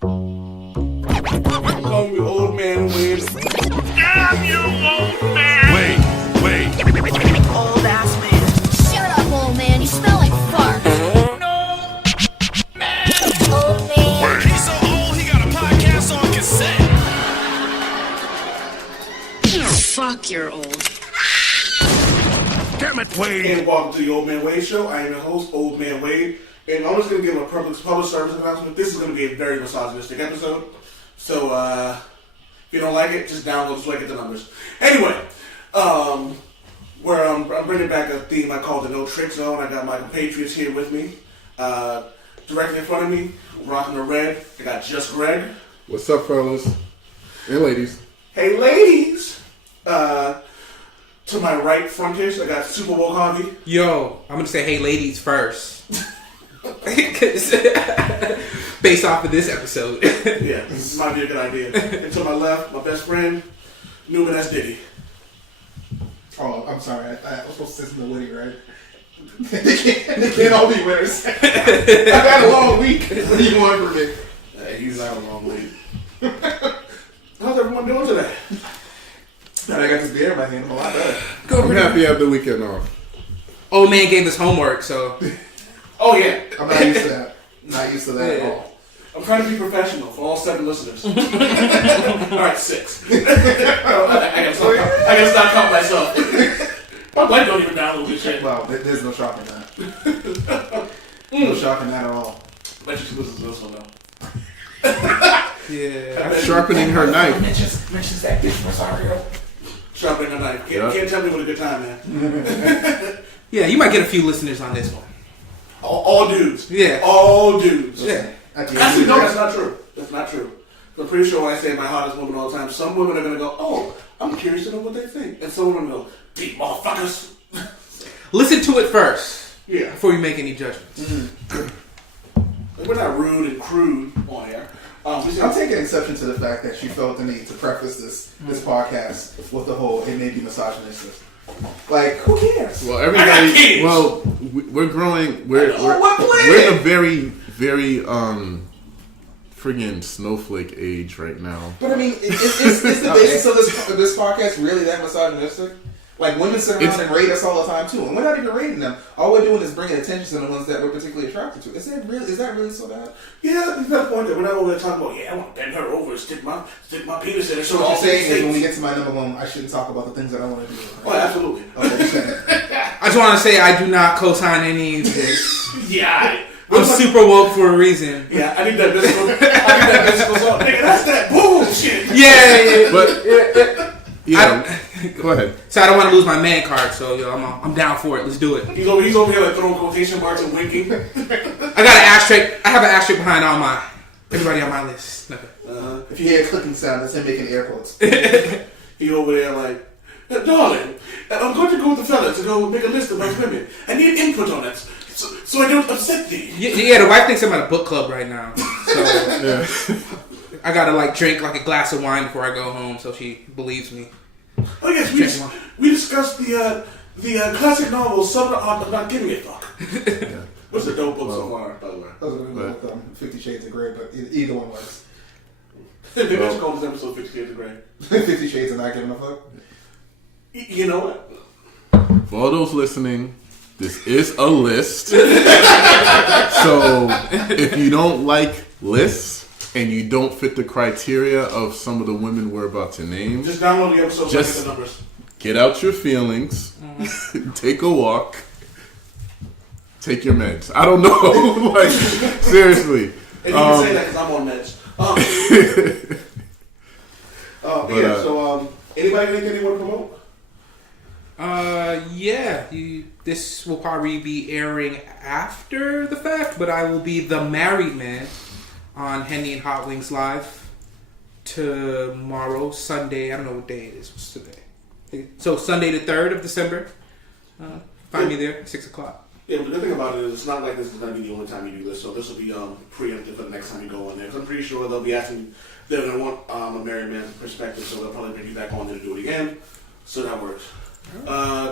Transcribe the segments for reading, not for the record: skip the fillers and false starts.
Call me old man Wade. Damn you, old man! Wait. Old ass man. Shut up, old man. You smell like fart. No, man! Old man. He's so old, he got a podcast on cassette. Fuck, you're old. Damn it, Wade. And welcome to the Old Man Wade Show. I am your host, Old Man Wade. And I'm just going to give a public service announcement. This is going to be a very misogynistic episode. So, if you don't like it, just download so I get the numbers. Anyway, I'm bringing back a theme I call the No Trick Zone. I got my compatriots here with me. Directly in front of me, rocking the red, I got Just Greg. What's up, fellas and ladies? Hey, ladies! To my right frontish, I got Super Bowl Harvey. Yo, I'm gonna say hey ladies first. Based off of this episode. Yeah, this might be a good idea. And to my left, my best friend, Newman S. Diddy. Oh, I'm sorry. I was supposed to say something witty, right? they can't all be winners. I've had a long week. What do you want from me? He's out a long week. How's everyone doing today? I got this beer in my hand. I'm a lot better. I'm happy I have the weekend off. Old man gave us homework, so. Oh, yeah. I'm not used to that. Not used to that at all. I'm trying to be professional for all 7 listeners. Alright, 6. I gotta stop counting myself. My wife don't even download this shit. Well, there's no shock in that. No shock in that at all. Bet you she listens to this one, though. Yeah. Sharpening her knife. Mentions that bitch Rosario. Sharpening a knife. Can't tell me what a good time, man. Yeah, you might get a few listeners on this one. All dudes. Yeah. All dudes. Yeah. Actually, no, that's not true. That's not true. I'm pretty sure when I say my hottest woman all the time, some women are going to go, oh, I'm curious to know what they think. And some women go, deep motherfuckers. Listen to it first. Yeah. Before you make any judgments. Mm-hmm. We're not rude and crude on air. I'm taking exception to the fact that she felt the need to preface this podcast with the whole it may be misogynistic. Like, who cares? Well, everybody. Well, we're growing. We're in a very, very friggin' snowflake age right now. But I mean, is the basis of this podcast really that misogynistic? Like, women sit around and rate us all the time too, and we're not even rating them. All we're doing is bringing attention to the ones that we're particularly attracted to. Is that really so bad? Yeah, that's the point that we're not over there talking about. Yeah, I want to bend her over and stick my penis in her. So what you're saying is, when we get to my number one, I shouldn't talk about the things that I want to do. Right? Oh, absolutely. Okay, I just want to say I do not co-sign any of this. Yeah. I'm super woke for a reason. Yeah, I need that physical song. Nigga, that's that bullshit. Yeah. But go ahead. So I don't want to lose my man card, so yo, I'm down for it. Let's do it. He's over here like throwing quotation marks and winking. I got an asterisk. I have an asterisk behind everybody on my list. If you hear a clicking sound, that's him making air quotes. He over there like, darling, I'm going to go with the fellas to go make a list of my women. I need input on it, so I don't upset thee. Yeah, the wife thinks I'm at a book club right now. So I gotta like drink like a glass of wine before I go home, so she believes me. Oh yes, we discussed the classic novel Southern Art of Not Giving a Fuck. Yeah. What's the dope book so far, by the way? Those are really with 50 Shades of Grey, but either one works. Maybe I should call this episode 50 Shades of Grey. 50 Shades of Not Giving a Fuck? You know what? For all those listening, this is a list. So if you don't like lists and you don't fit the criteria of some of the women we're about to name, just download the episode. Just get the numbers. Get out your feelings. Take a walk. Take your meds. I don't know. Like, seriously. And you can say that because I'm on meds. So anybody got anything they want to promote? Yeah. This will probably be airing after the fact, but I will be the married man on Henny and Hot Wings Live tomorrow, Sunday. I don't know what day it is. What's today? So Sunday the 3rd of December. Find me there, 6 o'clock. Yeah, but the good thing about it is it's not like this is going to be the only time you do this, so this will be preemptive for the next time you go on there. Because I'm pretty sure they'll be asking, they're going to want a married man's perspective, so they'll probably bring you back on there to do it again. So that works.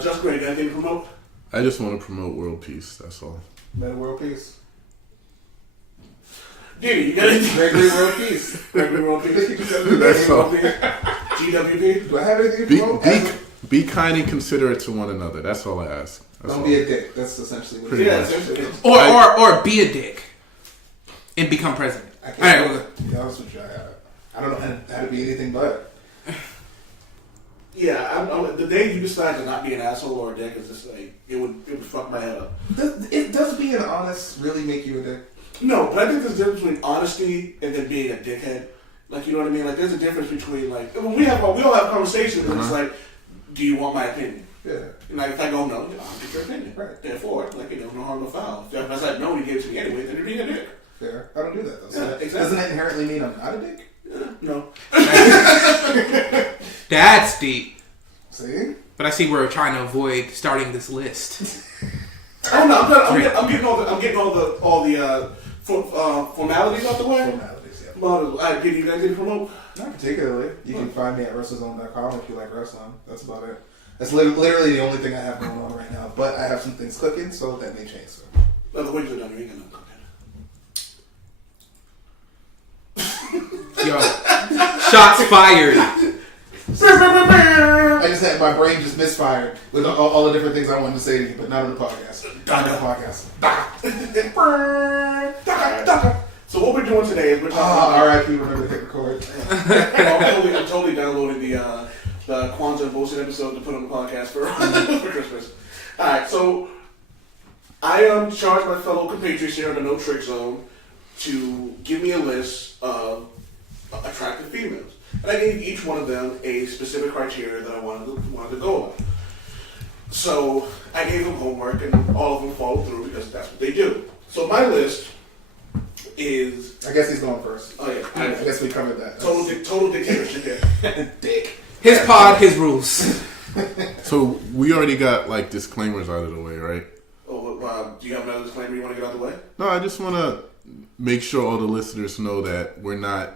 Just Greg, anything to promote? I just want to promote world peace, that's all. Meta world peace. Diddy, you got it. Gregory World Peace. Gregory World Peace. That's all. GWP. Do I have anything to promote? Be kind and considerate to one another. That's all I ask. That's Don't all. be a dick. That's essentially what Pretty it Yeah, is. essentially. Or be a dick and become president. I All right, can't well, be honest with you. I don't know how to be anything but. Yeah, the day you decide to not be an asshole or a dick is just like it would fuck my head up. Does being honest really make you a dick? No, but I think there's a difference between honesty and then being a dickhead. Like, you know what I mean? Like, there's a difference between like when we all have conversations and it's like, do you want my opinion? Yeah. And like if I go no, I'll get your opinion. Right. Therefore, like no harm, no foul. If I said no, and he gave it to me anyway, then you're being a dick. Fair. I don't do that though. So Yeah, exactly. Doesn't that inherently mean I'm not a dick? No. that's deep. See? But I see we're trying to avoid starting this list. Oh no, I'm getting all the formalities out the way. Formalities, yeah. Well, I give you guys any promote. Not particularly. You can find me at WrestleZone.com if you like wrestling. That's about it. That's literally the only thing I have going on right now. But I have some things cooking, so that may change. So. Well, the wings are done. You ain't got nothing cooking. Yo, shots fired. I just had my brain just misfired with all the different things I wanted to say to you, but not on the podcast. Not on the podcast. So what we're doing today is we're talking R.I.P. Remember to hit record. I'm totally downloading the Kwanzaa and bullshit episode to put on the podcast for for Christmas. Alright, so I charged my fellow compatriots here in the No Trick Zone to give me a list of attractive females. And I gave each one of them a specific criteria that I wanted to go on. So I gave them homework and all of them followed through because that's what they do. So my list is... I guess he's going first. Oh yeah. I guess we covered that. Total dictatorship here. Dick. His pod, his rules. So we already got like disclaimers out of the way, right? Oh, do you have another disclaimer you want to get out of the way? No, I just want to make sure all the listeners know that we're not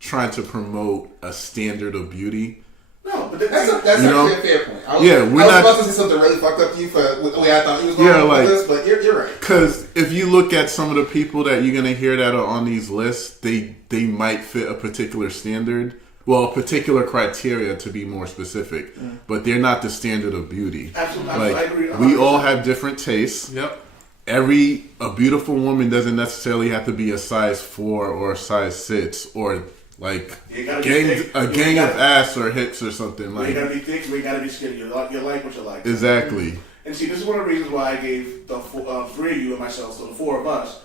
trying to promote a standard of beauty. No, but That's that's actually a fair point. I was we're not about to say something really fucked up to you for the way I thought you was going with this, but you're right. Because if you look at some of the people that you're gonna hear that are on these lists, they might fit a particular standard, well, a particular criteria to be more specific, but they're not the standard of beauty. Absolutely, Like, I agree. we all have different tastes. Yep. A beautiful woman doesn't necessarily have to be a size 4 or a size 6 or like You gotta be gang thick. a You gang gotta- of ass or hips or something You like. gotta be thick, you gotta be skinny. You like what you like. Exactly. And see, this is one of the reasons why I gave the three of you and myself, so the four of us,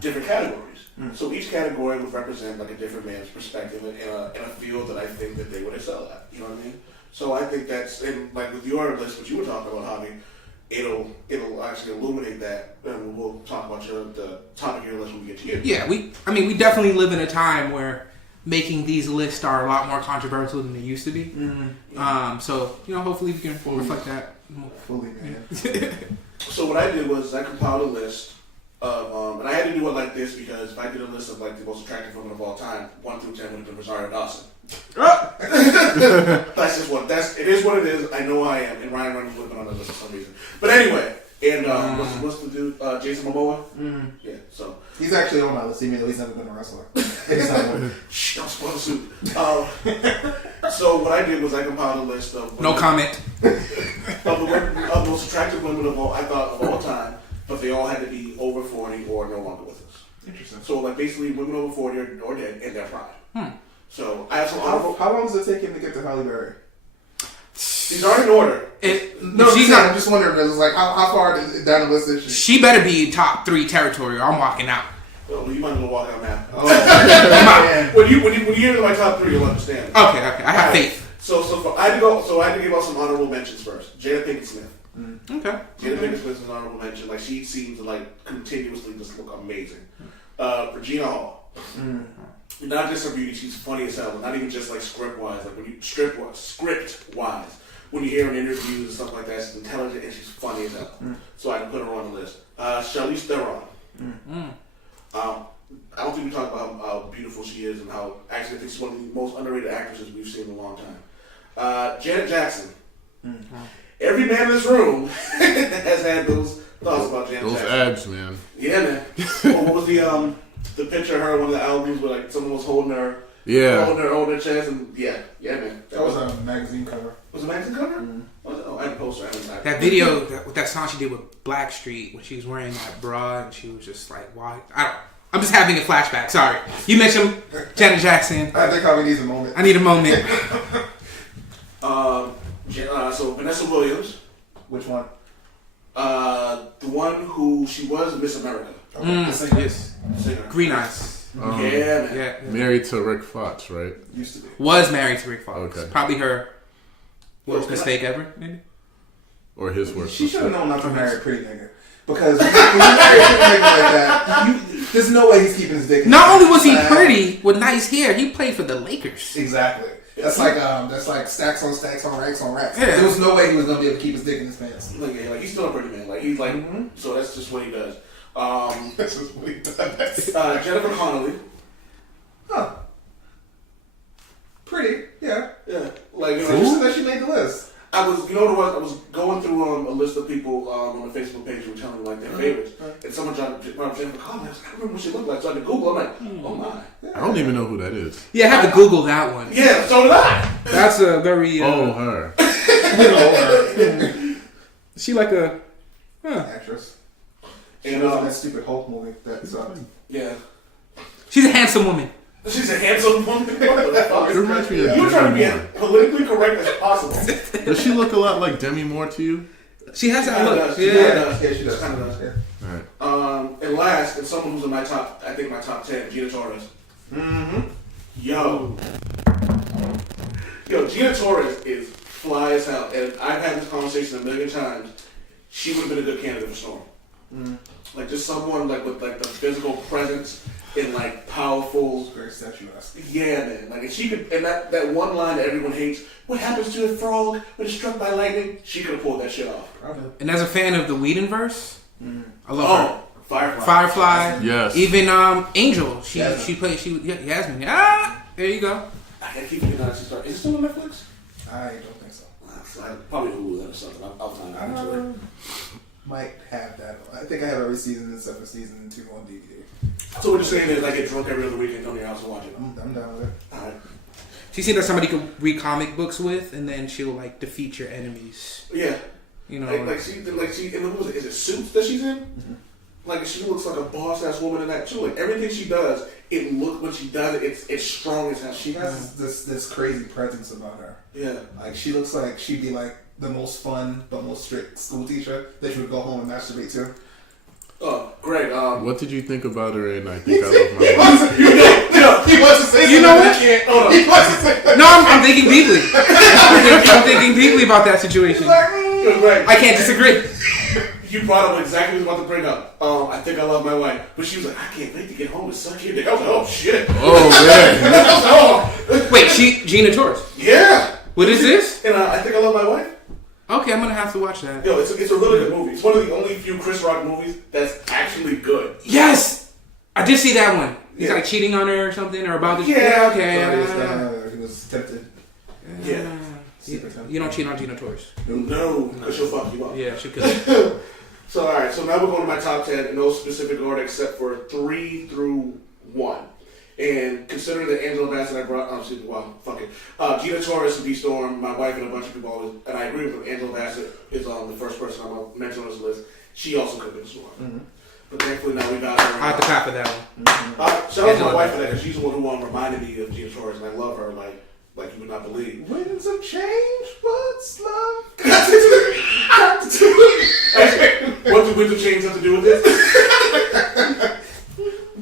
different categories. So each category would represent like a different man's perspective in a field that I think that they would excel at. You know what I mean? So I think that's, and like with your list, what you were talking about, Javi, it'll actually illuminate that, and we'll talk about the topic of your list when we get to you. Yeah, we definitely live in a time where making these lists are a lot more controversial than they used to be. So, hopefully we can reflect that. Fully, man. So what I did was I compiled a list of, and I had to do it like this because if I did a list of like the most attractive women of all time, 1 through 10 would have been Rosario Dawson. That's just what it is. What it is. I know I am, and Ryan Reynolds would have been on the list for some reason. But anyway, and what's the dude? Jason Momoa. Yeah. So he's actually on my list, even though he's never been a wrestler. He's not one. shh, don't spoil the soup. So what I did was I compiled a list of No comment. of the most attractive women of all time, but they all had to be over 40 or no longer with us. Interesting. So like basically women over 40 or dead in their prime. So I have some honorable. How long does it take him to get to Halle Berry? These are in order. She's not. I'm just wondering because it's like how far down the list is she? She better be top 3 territory, or I'm walking out. Well, you might as well walk out now. Oh, man. When you hear my top 3, you'll understand. Okay. I have faith. So I had to give out some honorable mentions first. Jada Pinkett Smith. Okay. Jada Pinkett Smith is an honorable mention. Like she seems to like continuously just look amazing. Regina Hall. Not just her beauty, she's funny as hell. Not even just like script wise. Like when you script wise. When you hear her in interviews and stuff like that, she's intelligent and she's funny as hell. So I can put her on the list. Charlize Theron. I don't think we talk about how beautiful she is and how actually I think she's one of the most underrated actresses we've seen in a long time. Janet Jackson. Every man in this room has had those thoughts about Janet Those Jackson. abs, man. Yeah, man. What was the picture of her on one of the albums where like someone was holding her chest and yeah, man. That was a magazine cover. Was it a magazine cover? Was it? Oh, I had a poster. That video, that song she did with Blackstreet when she was wearing that bra and she was just like, why? I'm just having a flashback. Sorry. You mentioned Janet Jackson. I think probably needs a moment. I need a moment. So Vanessa Williams. Which one? The one who she was Miss America. Okay. The singer. Yes. Singer. Green Eyes. Yeah, man. Yeah. Married to Rick Fox, right? Used to be. Was married to Rick Fox. Okay. Probably her worst mistake ever, maybe. Or his worst. She should have known not to marry a pretty nigga. Because when you marry a pretty nigga like that, there's no way he's keeping his dick. Not only was he pretty with nice hair, he played for the Lakers. Exactly. That's like stacks on stacks on racks on racks. Yeah. There was no way he was gonna be able to keep his dick in his pants. Like he's still a pretty man. Like he's like so that's just what he does. That's just what he does. Jennifer Connelly. Huh. Pretty, yeah. Yeah. Like Interesting that she made the list. I was going through a list of people on the Facebook page who were telling me like their favorites, and someone brought up Jennifer Connelly. I was like, I don't remember what she looked like, so I had to Google. I'm like, oh my. I don't even know who that is. Yeah, I had to Google that one. Yeah, so did I. That's a very... her. She like a... Actress. She And was in that stupid Hulk movie that sucked. yeah. She's a handsome woman. She's a handsome woman. What the fuck? It reminds me of You're trying to be Demi as politically correct as possible. Moore. Does she look a lot like Demi Moore to you? She has that Kinda look. does. Yeah. Yeah, she does. Kind of does. Yeah. Alright. And last, and someone who's in my top 10, Gina Torres. Yo, Gina Torres is fly as hell, and I've had this conversation a million times. She would have been a good candidate for Storm. Like just someone like with like the physical presence and like powerful. Very statuesque. Yeah, man. Like if she could, and that one line that everyone hates. What happens to a frog when it's struck by lightning? She could have pulled that shit off. Probably. And as a fan of the Whedonverse, I love her. Firefly. Firefly. Yes. Even Angel. She Yasmin. played. Yasmin. Ah, there you go. I keep forgetting how she started. Is it still on Netflix? I don't think so. Probably Hulu then or something. I'll find out eventually. Might have that. I think I have every season except for season 2 on DVD. So what you're saying is I get drunk every other weekend, come to your house and watch it. I'm down with it. Alright. She seen that somebody could read comic books with, and then she'll like defeat your enemies. Yeah. You know, Like she and what was it? Is it Suits that she's in? Like she looks like a boss ass woman in that too. Like everything she does, when she does it, it's strong as hell. She has this crazy presence about her. Yeah. Like she looks like she'd be like the most fun but most strict school teacher that you would go home and masturbate to. Oh, great. What did you think about her in I Think I Love My Wife? He wants to say You know what? Hold on. He wants to say that. no, I'm thinking deeply. I'm thinking deeply about that situation. It was great. I can't disagree. You brought up exactly what I was about to bring up. I think I love my wife, but she was like, I can't wait to get home and suck your dick. I was like, oh shit. Oh man. Wait, Gina Torres. Yeah. What is this? And I think I love my wife. Okay, I'm gonna have to watch that. Yo, it's a really good movie. It's one of the only few Chris Rock movies that's actually good. Yes, I did see that one. He's Yeah. like cheating on her or something, or about to. Yeah. Okay. He was tempted. Yeah. You don't cheat on Gina Torres. No, because she'll fuck you up. Yeah, she could. So, alright, so now we're going to my top 10 in no specific order except for 3 through 1. And considering that Angela Bassett Gina Torres and B Storm, my wife and a bunch of people always, and I agree with them, Angela Bassett is the first person I'm going to mention on this list. She also could have been Storm. But thankfully now we got her. I have to clap for that one. Shout out to my wife for that because she's the one who reminded me of Gina Torres, and I love her like you would not believe. Winds of change, what's love? What do winds of change have to do with this?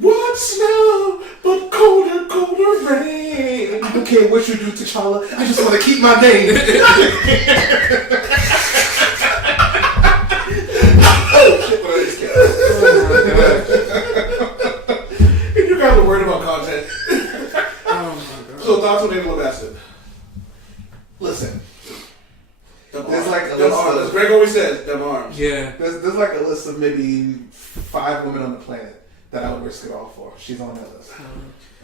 What's snow but colder rain? I don't care what you do, T'Challa. I just want to keep my name. And you guys are worried about content. Oh my god. So thoughts on Angela Bassett? Listen, Them there's arms. like a Them list arms. of- As Greg always says, them arms. Yeah. there's like a list of maybe 5 women on the planet that I would risk it all for. She's on that list.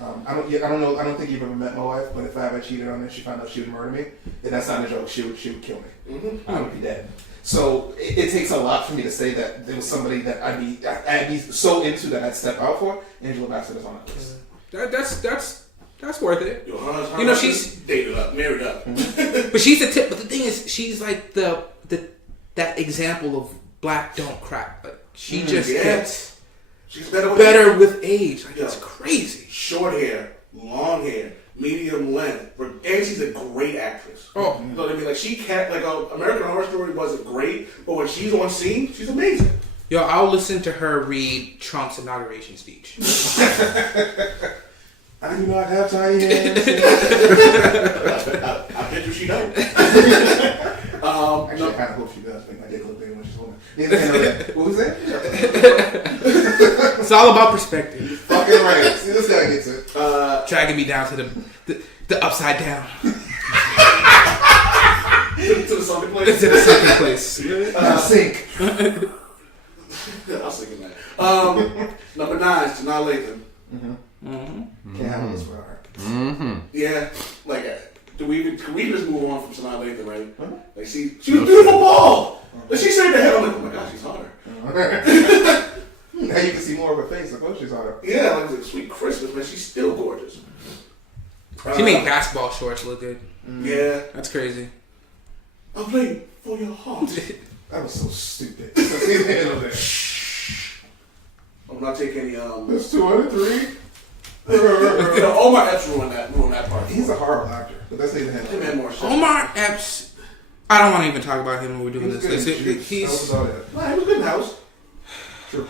I don't know. I don't think you've ever met my wife, but if I ever cheated on her, and she found out she would murder me. And that's not a joke. She would kill me. I would be dead. So it takes a lot for me to say that there was somebody that I'd be so into that I'd step out for. Angela Bassett is on that list. That's worth it. Yo, her You know, she's dated up, married up. but she's the tip. But the thing is, she's like that example of black don't crack. Like she just gets She's better with age. Like it's crazy. Short hair, long hair, medium length, and she's a great actress. Oh, you know what I mean? Like she can't. Like American Horror Story wasn't great, but when she's on scene, she's amazing. Yo, I'll listen to her read Trump's inauguration speech. I do not have tiny hands. I bet you she don't. Actually, I kind of hope she does make my dick look big when she's woman. What was that? It's all about perspective. Fucking right. See, this guy gets it. Dragging me down to the upside down. To the sunken place. To the second place. Sink. I'll sing in that. Number 9, Sanaa Lathan. Can't handle this for her. Yeah, like, can we just move on from Sanaa Lathan, right? Like, she was beautiful bald. But she shaved her head. I'm like, oh my god, she's hotter. Now you can see more of her face. Of course she's hotter. Yeah, like it's like Sweet Christmas, man. She's still gorgeous. She made basketball shorts look good. Yeah, That's crazy. I'm playing for your heart. That was so stupid. I'm not taking any. That's 203. Omar Epps ruined that part. He's a horrible actor, but that's neither Him him. and more shit. Omar Epps. I don't want to even talk about him when we're doing He was this. good in Streets. That was about it. Nah, he was good in House. True.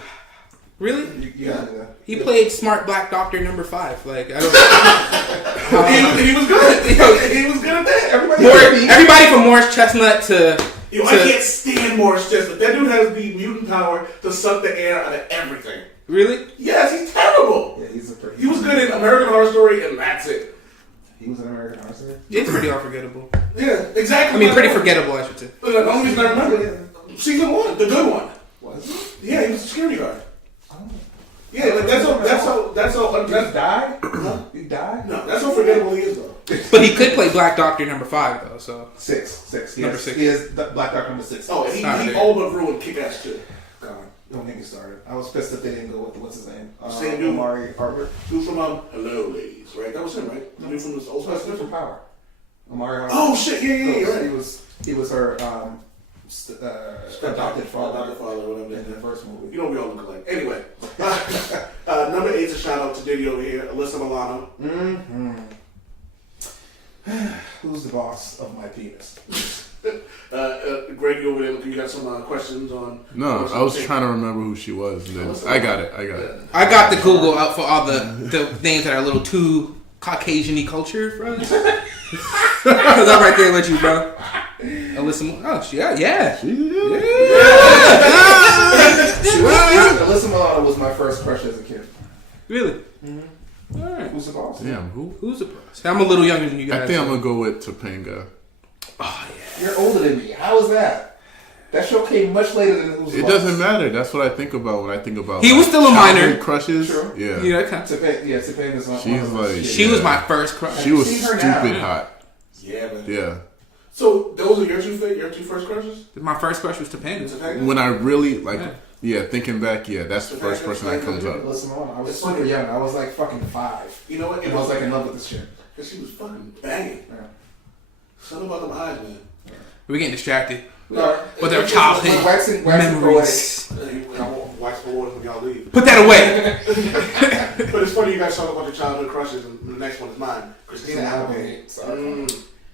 Really? Yeah. He played smart black doctor number 5. Like I don't. He was good. He was good at that. Everybody from Morris Chestnut to. I can't stand Morris Chestnut. That dude has the mutant power to suck the air out of everything. Really? Yes, he's terrible. Yeah, He was good in American Horror Story, and that's it. He was an American Horror Story. It's pretty unforgettable. Yeah, exactly. I mean, pretty forgettable, I should say. But the only reason I remember it, season 1, the good one. Was it? Yeah, he was a security guard. Oh. Yeah, like that's all. He died? Huh? He died? No, that's how forgettable he is, though. But he could play Black Doctor number 5 though. So 6. Number 6. He is the Black Doctor number 6. Oh, and he Sorry. all but ruined Kick-Ass too. God. Don't get me started. I was pissed that they didn't go with what's his name? Same dude. Omari Harper. Dude from Hello Ladies, right? That was him, right? The dude from this old That's Spice from Power. Omari Harper. Oh shit! Yeah, you're right. He was her adopted father or whatever. in the first movie. You know we all look alike. Anyway, number 8 is a shout out to Diddy over here, Alyssa Milano. Who's the boss of my penis? Greg, you over there? You got some questions on? No, I was trying to remember who she was. And then I got it. I got the Google out for all the names that are a little too Caucasian-y culture, bro. Because I'm right there with you, bro. Alyssa, Alyssa Milano was my first crush as a kid. Really? Mm-hmm. All right. Who's the boss? Damn, Who's the boss? I'm a little younger than you guys. I think I'm gonna go with Topanga. Oh yeah. You're older than me. How is that? That show came much later than Who's the It Boss. doesn't matter. That's what I think about when I think about. He was still a childhood minor. Crushes. True. Yeah. You know, that kind of. Topanga's on. She's like- She was my first crush. She was I've seen her stupid now. hot. Yeah, man. Yeah. So those are your two first crushes? My first crush was Topanga. When I really thinking back, that's the first person that comes up. Alyssa Milano. I was super young. I was like fucking 5. You know what? And I was like in love with this chick. Cause she was fucking banging. Yeah. Something about them eyes, man. We're getting distracted. No, But their childhood waxing memories. I won't wax forward when y'all leave. Put that away. But it's funny you guys talk about your childhood crushes, and the next one is mine, Christina Applegate. I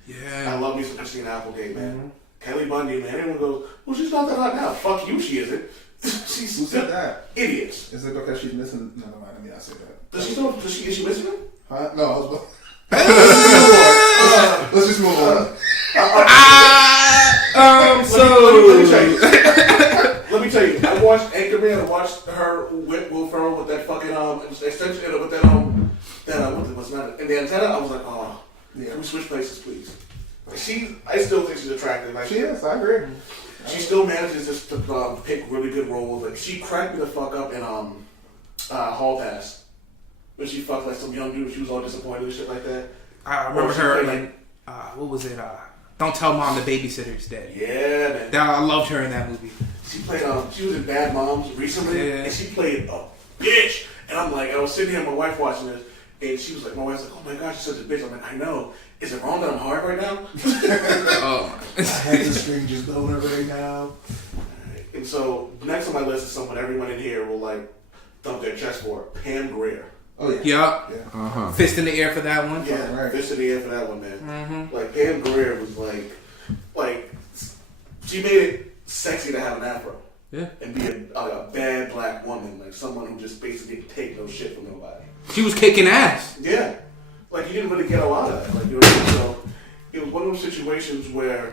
Yeah. love me some Christina Applegate, man. Kelly Bundy, man. Everyone goes, well, she's not that hot now. Fuck you, she isn't. She's Who said that? idiots. Is it because she's missing? No, never mind. I mean, I said that. Is she missing him? Huh? No, I was. Let's just move on. Let me tell you. I watched Anchorman. I watched her whip Will Ferrell with that fucking extension with that what's that? And the antenna. I was like, oh, yeah. Can we switch places, please? I still think she's attractive. Like, She is. I agree. She still manages just to pick really good roles. Like she cracked me the fuck up in Hall Pass when she fucked like some young dude. She was all disappointed and shit like that. I remember her in what was it? Don't Tell Mom the Babysitter's Dead. Yeah, man. I loved her in that movie. She played. She was in Bad Moms recently, Yeah. and she played a bitch. And I'm like, I was sitting here with my wife watching this, and she was like, my wife's like, oh my gosh, she's such a bitch. I'm like, I know. Is it wrong that I'm hard right now? Oh, I have the strangest boner right now. And so next on my list is someone everyone in here will like thump their chest for. Pam Grier. Oh yeah. yeah. Fist in the air for that one. Yeah, right. fist in the air for that one, man. Like Pam Grier was like she made it sexy to have an afro. Yeah. And be a bad black woman, like someone who just basically didn't take no shit from nobody. She was kicking ass. Yeah. Like you didn't really get a lot of that. Like you know what I mean? So it was one of those situations where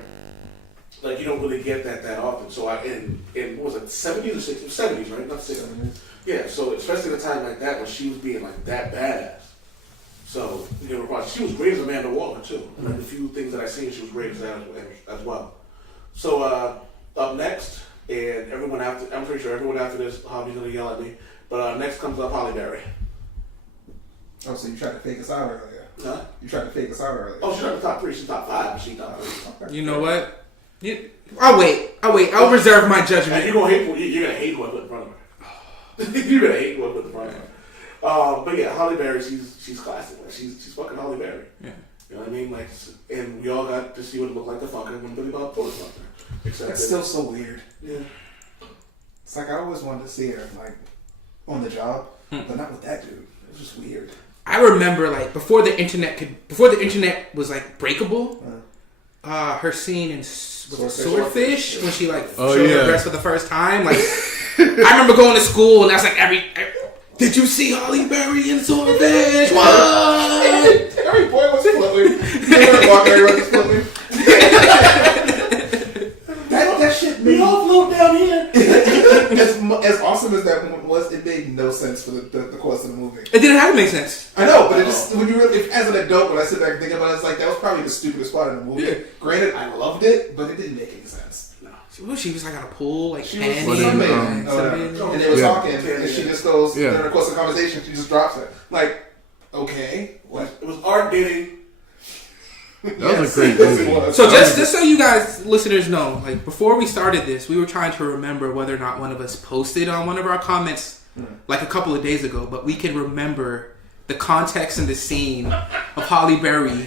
like you don't really get that often. So in what was it, 70s or 60s? 70s, right? Not 60s. Yeah, so especially at a time like that when she was being like that badass. So, you know, she was great as Amanda Waller too. Like the few things that I seen, she was great as that as well. So up next, and everyone after, I'm pretty sure everyone after this, Hobby's gonna yell at me. But next comes up Holly Berry. Oh, so you tried to fake us out earlier? Huh? You tried to fake us out earlier? Oh, she's not the top 3. She's top 5, but she's top 3. You know what? I'll wait. I'll reserve my judgment. And you're gonna hate who I put in front of her. You're gonna hate who I put in front of her. But yeah, Holly Berry, she's classic. Like, she's fucking Holly Berry. Yeah. You know what I mean? Like, and we all got to see what it looked like to fuck her when Billy Bob Thornton fucked her. Except That's still so weird. Yeah. It's like I always wanted to see her like on the job, but not with that dude. It was just weird. I remember like before the internet was like breakable. Her scene in Swordfish when she like showed her breast for the first time. Like I remember going to school and that's like did you see Holly Berry in Swordfish? What? Every boy was flipping. You were walking everyone was flipping. That shit made we all float down here. as awesome as that one was, it made no sense for the course of the movie. It didn't have to make sense. I know, but it just when you really, as an adult, when I sit back and think about it, it's like that was probably the stupidest part of the movie. Yeah. Granted, I loved it, but it didn't make any sense. No. She was like on a pool, like She was panning, sunbathing, and they were talking, and she just goes during the course of the conversation, she just drops it. Like, okay, what? It was art dating. That was a great movie. So just so you guys, listeners, know, like before we started this, we were trying to remember whether or not one of us posted on one of our comments like a couple of days ago, but we can remember the context and the scene of Holly Berry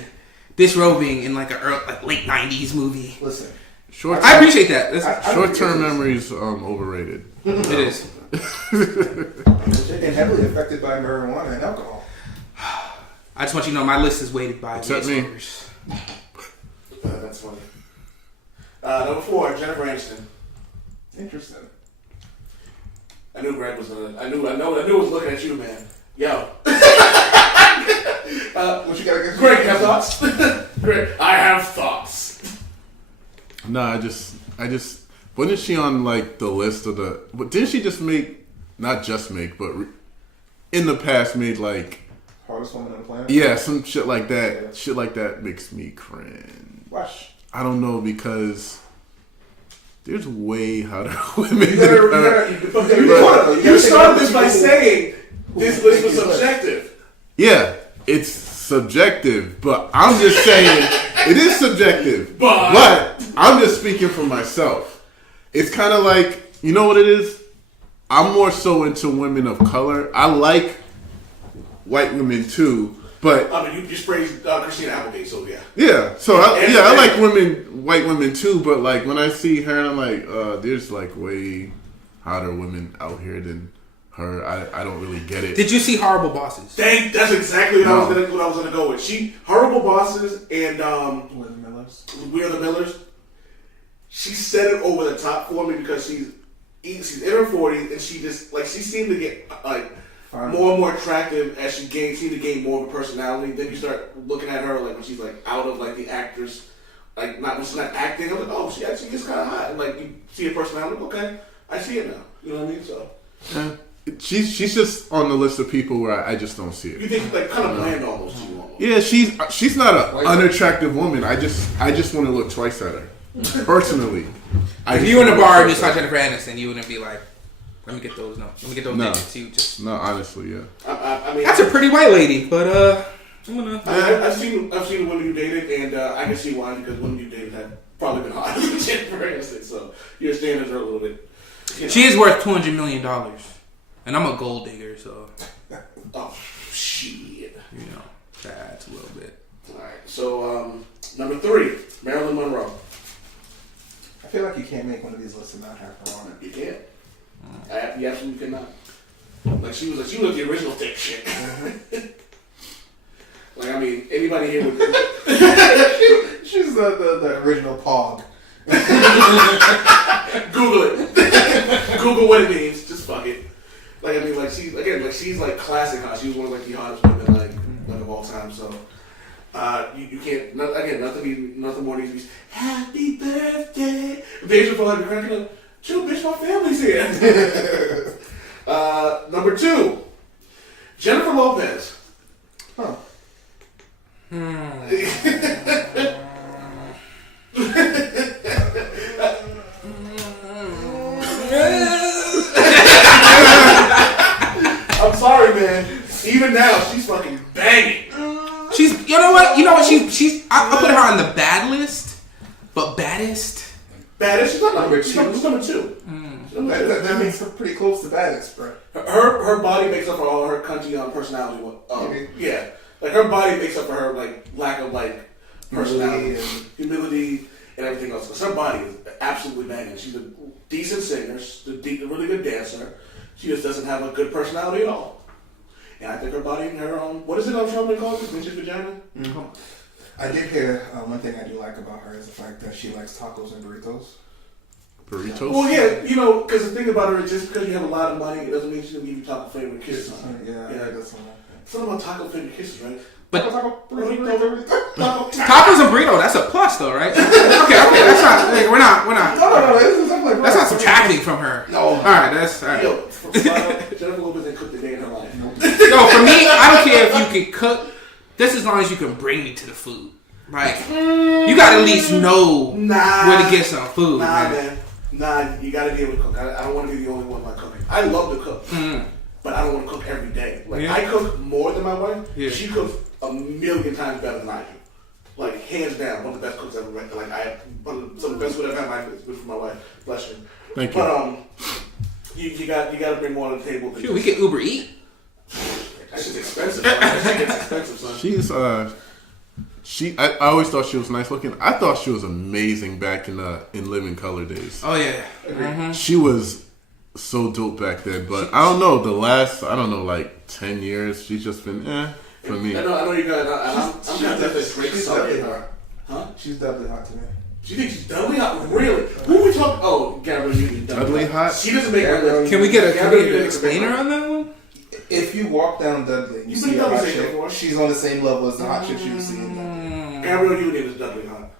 disrobing in like a late 90s movie. Listen, I appreciate that. Short-term memories overrated. It is. and heavily affected by marijuana and alcohol. I just want you to know my list is weighted by Except me. That's funny. Number 4, Jennifer Aniston. Interesting. I knew Greg was gonna. I knew it was looking at you, man. Yo. What you got against Greg, you have thoughts? Greg, I have thoughts. No, I just wasn't she on like the list of the? But didn't she just make? Not just make, but in the past made like. Hardest woman on the planet? Yeah, some shit like that. Yeah. Shit like that makes me cringe. Watch. I don't know because there's way hotter women. You started this by saying this list was subjective. Yeah, it's subjective, but I'm just saying it is subjective. But I'm just speaking for myself. It's kind of like, you know what it is? I'm more so into women of color. I like white women too, but I mean, you just praised Christina Applegate, so yeah. Yeah, so I like white women too, but like when I see her, I'm like, there's like way hotter women out here than her. I don't really get it. Did you see Horrible Bosses? That's exactly what I was gonna go with. Horrible Bosses and We Are the Millers. She set it over the top for me because she's in her 40s and she seemed to get like. More and more attractive as she seemed to gain more of a personality. Then you start looking at her like when she's like out of like the actress, like not when she's not acting. I'm like, oh, she actually is kind of hot. And like you see her personality, okay, I see it now. You know what I mean? So she's just on the list of people where I just don't see it. You think like kind of bland almost to you almost? Yeah, she's not an unattractive woman. I just want to look twice at her. Personally, if you were in a bar and you saw Jennifer Aniston, you wouldn't be like. Let me get those digits. You just honestly, yeah. I mean, that's a pretty white lady, but I've seen the women you dated, and I can see why, because women you dated have probably been hot as a chick, for instance. So your standards are a little bit. You know. She is worth $200 million, and I'm a gold digger, so. Oh shit! You know, that's a little bit. All right. So number 3, Marilyn Monroe. I feel like you can't make one of these lists and not have her on it. You can't. You absolutely cannot. Like she was the original thick shit. Like I mean, anybody here would. She's the original Pog. Google it. Google what it means. Just fuck it. Like I mean, like she's like classic hot. She was one of like the hottest women like of all time. So you can't nothing more needs to be happy birthday. Deja for like cracking up. Chill, bitch. My family's here. Number 2, Jennifer Lopez. Huh. I'm sorry, man. Even now, she's fucking banging. She's, you know what? She's. I'll put her on the bad list, but baddest. Baddest? She's not number 2. She's She's number 2. That makes her pretty close to baddest, bro. Her body makes up for all her country personality. Yeah, like her body makes up for her like lack of like personality, humility, and everything else. Because her body is absolutely banging. She's a decent singer, a really good dancer. She just doesn't have a good personality at all. And I think her body and her what is it I'm trying to call it? Vintage vagina. Mm-hmm. I did hear one thing I do like about her is the fact that she likes tacos and burritos. Burritos? Well, yeah, you know, because the thing about her is just because you have a lot of money, it doesn't mean she's going to give you taco flavor kisses. Yeah, that's something. It's not about taco flavor kisses, right? But Taco. tacos and burrito, that's a plus, though, right? Okay, that's not. Like, we're not. No. That's not subtracting from her. No. All right, that's all right. Yo, Jennifer Lopez ain't cooked a day in her life. No, for me, I don't care if you can cook. Just as long as you can bring me to the food. Like, you got to at least know where to get some food. Man. Nah, you got to be able to cook. I don't want to be the only one like cooking. I love to cook, but I don't want to cook every day. Like I cook more than my wife. Yeah. She cooks a million times better than I do. Like hands down, one of the best cooks ever. Like some of the best food I've had in my life is good for my wife. Bless her. Thank you. But you got to bring more to the table. Shoot, we can Uber Eat. That shit's expensive. That shit gets expensive, son. She's I always thought she was nice looking. I thought she was amazing back in Living Color days. Oh yeah. Mm-hmm. She was so dope back then, but I don't know, the last like 10 years she's just been for me. I know you guys. I'm kind of definitely great. She's definitely hot. Huh? She's definitely hot today. Do you think she's doubly hot? Really? Who are we talking? Oh, Gabrielle Union. Doubly hot? She doesn't make her list. Can we get an explainer on that one? If you walk down Dudley, you see a hot chick. She's on the same level as the hot chick you see in Dudley. Gabrielle Union is doubly hot.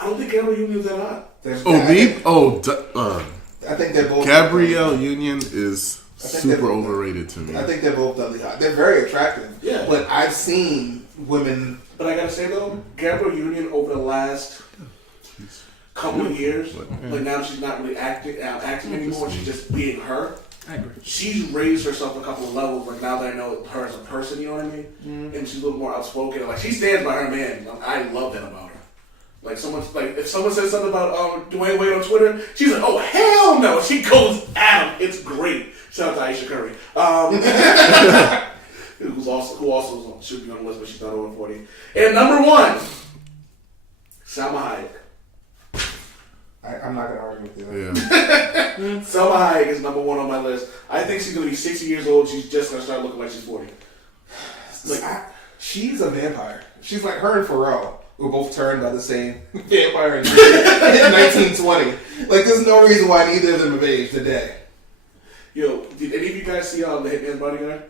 I don't think Gabrielle Union is that hot. I think they're both. Gabrielle Union is super overrated to me. I think they're both doubly hot. They're very attractive. Yeah. But I've seen women. But I gotta say though, Gabrielle Union over the last couple of years, like now she's not really acting anymore. She's just being her. I agree. She's raised herself a couple of levels. Like now that I know her as a person, you know what I mean? And she's a little more outspoken. Like she stands by her man. I love that about her. Like if someone says something about Dwayne Wade on Twitter, she's like, oh hell no! She goes at him. It's great. Shout out to Aisha Curry, who also should be on the list, but she's not over 40. And number 1, Salma Hayek. I'm not gonna argue with you. Yeah. Salma Hayek is number 1 on my list. I think she's gonna be 60 years old. She's just gonna start looking like she's 40. She's a vampire. She's like her and Pharrell, who both turned by the same vampire in 1920. Like, there's no reason why neither of them have aged today. Yo, did any of you guys see The Hitman's Bodyguard?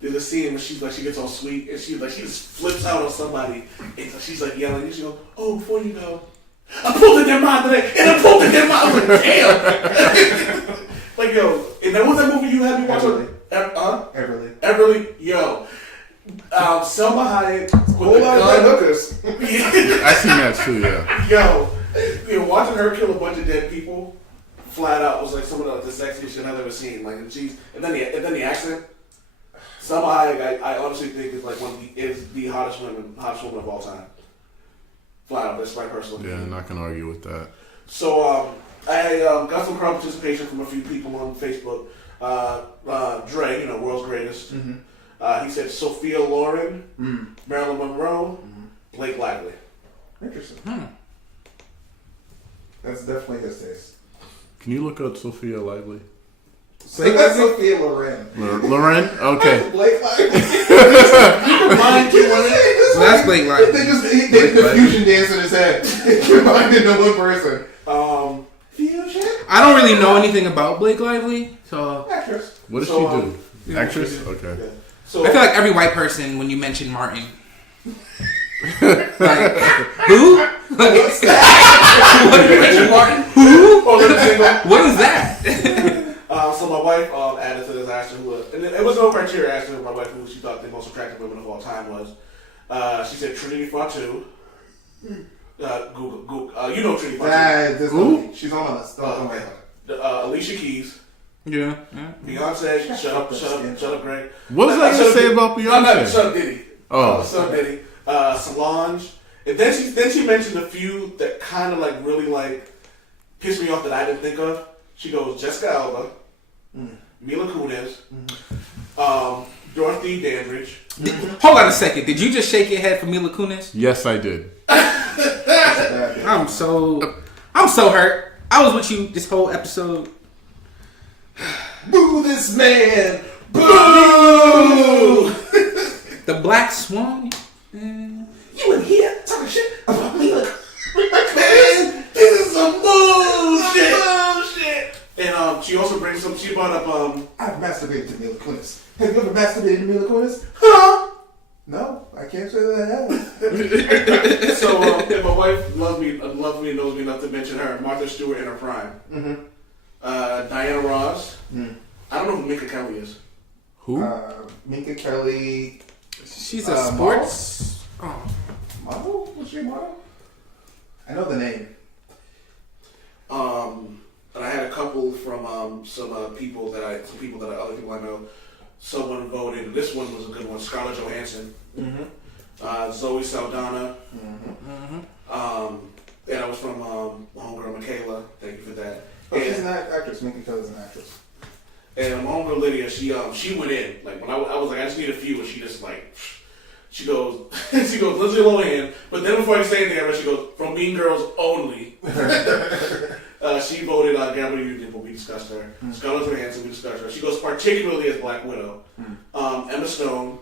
There's a scene where she gets all sweet and she just flips out on somebody and she's like yelling and she goes, "Oh, before you go, I pulled in their mind today and I pulled in their mind." I'm like, damn. Like, yo, and then what's that movie you had me watch? Everly. Yo. Salma Hayek with whole lot of dead hookers. I seen that too, yeah. Yo, watching her kill a bunch of dead people flat out was like some of the sexiest shit I've ever seen. Like, and then the accent. Salma Hayek, I honestly think is like is the hottest woman of all time. Flat out, that's my personal opinion. Yeah, I'm not gonna argue with that. So I got some crowd participation from a few people on Facebook. Dre, world's greatest. Mm-hmm. He said Sophia Loren, Marilyn Monroe, Blake Lively. Interesting. That's definitely his taste. Can you look up Sophia Lively? So that's Sophia Loren. Loren? Okay. Blake Lively. That's Blake Lively. They did the fusion dance in his head. It reminded of one person. Fusion? I don't really know anything about Blake Lively, so Actress. What does she do? Actress? Okay. Yeah. So I feel like every white person when you mention Martin. Like, who? What's that? Martin? Who? What is that? So my wife added to this, asked her who, and it was no criteria. Asked her my wife who she thought the most attractive women of all time was. She said Trinity Fatu. Google. Trinity Fatu. Who? She's on my list. Alicia Keys. Yeah. Beyonce. Shut up, Greg. What was I going to say about Beyonce? Shut up, Diddy. Oh. Shut up, Diddy. Solange. And then she mentioned a few that kind of like really like pissed me off that I didn't think of. She goes Jessica Alba, Mila Kunis, Dorothy Dandridge. Hold on a second. Did you just shake your head for Mila Kunis? Yes, I did. I'm so hurt. I was with you this whole episode. Boo this man! Boo! The Black Swan. You in here talking shit about me? Man, this is some bullshit. And she also brings some. She brought up. I've masturbated to Mila Kunis. Have you ever masturbated to Mila Kunis? Huh? No, I can't say that I have. So, and my wife loves me, knows me enough to mention her. Martha Stewart in her prime. Mm-hmm. Diana Ross. I don't know who Minka Kelly is. Who? Minka Kelly. She's a sports. Model? Was she a model? I know the name. And I had a couple from some other people that I know. Someone voted, and this one was a good one. Scarlett Johansson, Zoe Saldana, and I was from my homegirl Michaela. Thank you for that. Oh, she's an actress. Minka Kelly's an actress. And my homegirl Lydia, she went in like when I was like, I just need a few, and she just like. She goes, Lindsay Lohan. But then before I say anything, she goes, from Mean Girls only. She voted Gabrielle Union, but we discussed her. Scarlett Johansson, we discussed her. She goes particularly as Black Widow. Emma Stone.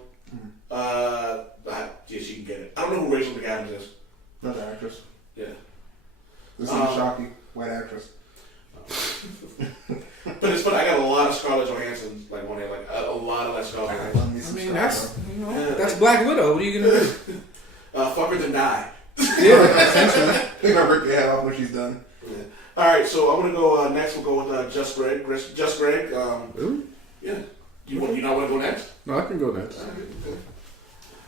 Yeah, she can get it. I don't know who Rachel McAdams is. Another actress. Yeah. This is Shockey, white actress. But it's funny. I got a lot of Scarlett Johansson like one day, like a lot of that Scarlett Johansson. I mean, that's Black Widow. What are you gonna do? Fuck her then die. Yeah, essentially. They're gonna rip your head off when she's done. Yeah. All right, so I'm gonna go next. We'll go with Just Greg. Just Greg. Really? Yeah. You not want to go next? No, I can go next. Okay.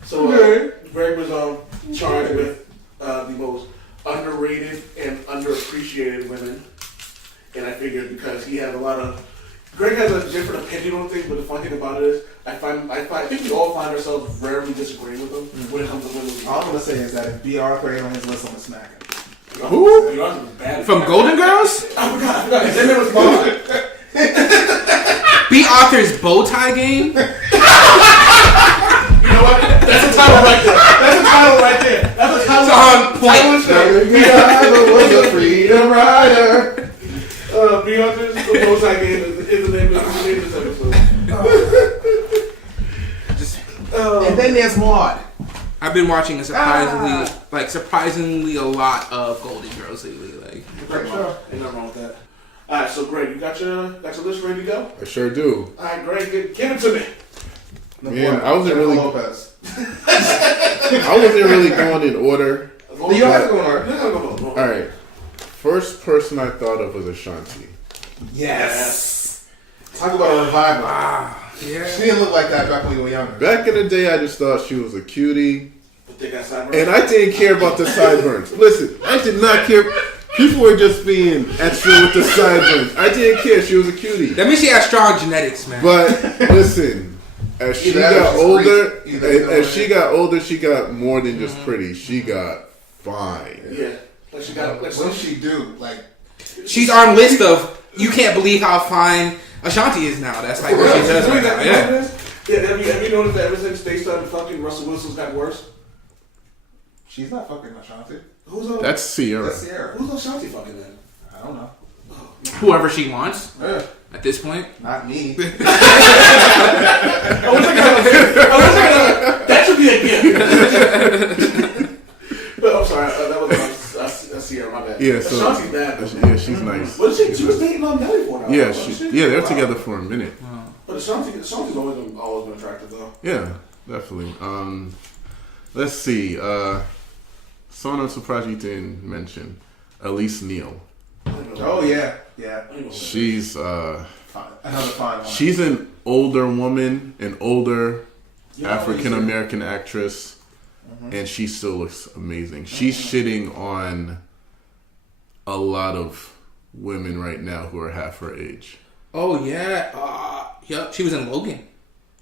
So Greg was charged with the most underrated and underappreciated women. And I figured because he has a lot of... Greg has a different opinion on things, but the funny thing about it is I think we all find ourselves rarely disagreeing with them when it comes to women. All I'm going to say is that if B. Arthur ain't on his list, I'm going to smack him. Who? B. Arthur was bad. From Golden Girls? I forgot. His name was Bowtie. B. Arthur's Bowtie game? You know what? That's a title right there. That's a title on point. Was a freedom rider. B. Arthur's Bowtie game is the name of this episode. And then there's Maud. I've been watching surprisingly a lot of Golden Girls lately. Like, Great show. Ain't nothing wrong with that. All right, so Greg, you got your list ready to go? I sure do. All right, Greg, give it to me. Man, I wasn't really going in order. You have to go in order. All All right. First person I thought of was Ashanti. Yes. Talk about a revival. yeah. She didn't look like that back when we were younger. Back in the day, I just thought she was a cutie. They got sideburns. And I didn't care about the sideburns. Listen, I did not care. People were just being extra with the sideburns. I didn't care. She was a cutie. That means she has strong genetics, man. But listen, as she Either that or got she's older, crazy. Either as she got older, she got more than just pretty. She got fine. Yeah. Like she got. What does she do? Like, She's on list of you can't believe how fine Ashanti is now. That's like what she does right now. Yeah. Have you noticed that ever since they started fucking, Russell Wilson's got worse? she's not fucking Ashanti. That's Sierra. That's Sierra. Who's Ashanti fucking then? I don't know. Whoever she wants Yeah. at this point. Not me. That should be a gift. But I'm sorry, that was Sierra. My bad. Yeah, so Ashanti's bad. yeah, she's nice. What she was dating on Nelly for now. Yeah, wasn't she? they were Wow. together for a minute. But Ashanti's always been attractive though. Yeah, definitely. Let's see. Someone I'm surprised you didn't mention, Elise Neal. Oh yeah, yeah. She's Fine. Another fine one. she's an older woman, an older African American actress, and she still looks amazing. She's shitting on a lot of women right now who are half her age. Oh yeah. Yep. She was in Logan.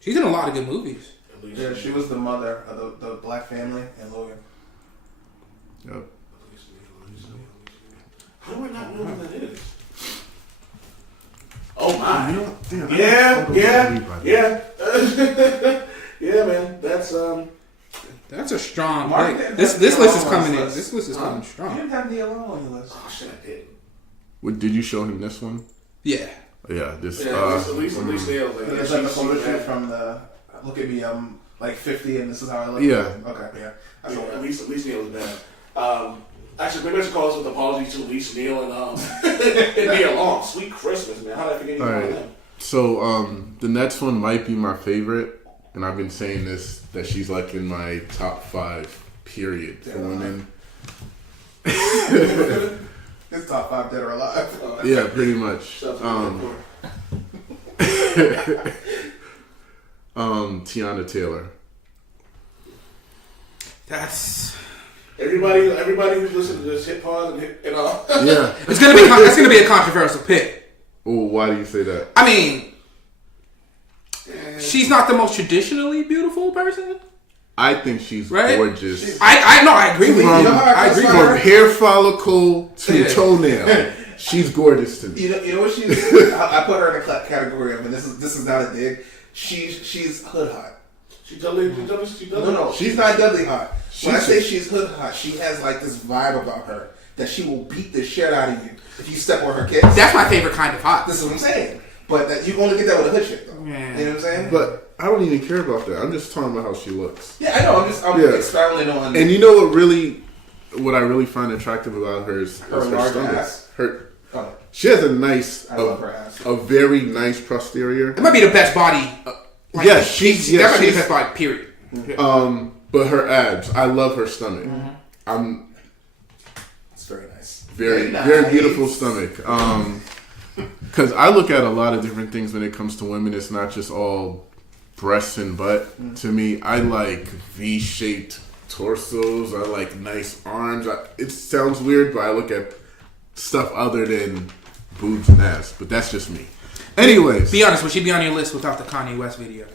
She's in a lot of good movies. Yeah, she was the mother of the black family in Logan. Yep. How do I not know who that is? Oh my! Damn, Yeah. Yeah, man. That's That's a strong Mark pick. didn't This have list Neil is on coming his in. list. This list is coming You strong. didn't have Neil on your list. Oh shit, I did. Did you show him this one? Yeah. Yeah, this. Yeah, at least Neil. Like, There's like the photo shoot from the. Look at me, I'm like 50 and this is how I look. Yeah. Okay, yeah. I saw At that. least Neil was bad. Actually, maybe I should call this with apologies to Elise Neil and it'd be a long, sweet Christmas, man. How did I forget you All about right. that? So the next one might be my favorite, and I've been saying this that she's like in my top 5 period for women. It's top 5 dead or alive. Yeah, pretty much. Tiana Taylor. That's Everybody who's listening to this, hit pause and hit all. Yeah. it's gonna be a controversial pick. Oh, why do you say that? I mean, she's not the most traditionally beautiful person. I think she's Right? gorgeous. I agree with you. From, I agree with from you. hair follicle to Yeah. toenail, she's gorgeous to me. You know what she is? I put her in a category of, and this is not a dig. She's hood hot. She totally. No, she's not Dudley hot. When I She's say she's hood hot, she has like this vibe about her that she will beat the shit out of you if you step on her kids. That's my favorite kind of hot. This is what I'm saying. But that you only get that with a hood chick, though. Yeah. You know what I'm saying? But I don't even care about that. I'm just talking about how she looks. Yeah, I know. I'm Yeah. expounding on. And you know what I really find attractive about her is Her her large stomach. ass. Her, she has a nice, I love her ass. a very nice posterior. It might be the best body. Yeah, she's- that might be the best body. Period. But her abs, I love her stomach. It's very nice. Very nice. very beautiful stomach. Because I look at a lot of different things when it comes to women. It's not just all breasts and butt. To me, I like V-shaped torsos. I like nice arms. It sounds weird, but I look at stuff other than boobs and ass. But that's just me. Anyways, Be honest, would she be on your list without the Kanye West video?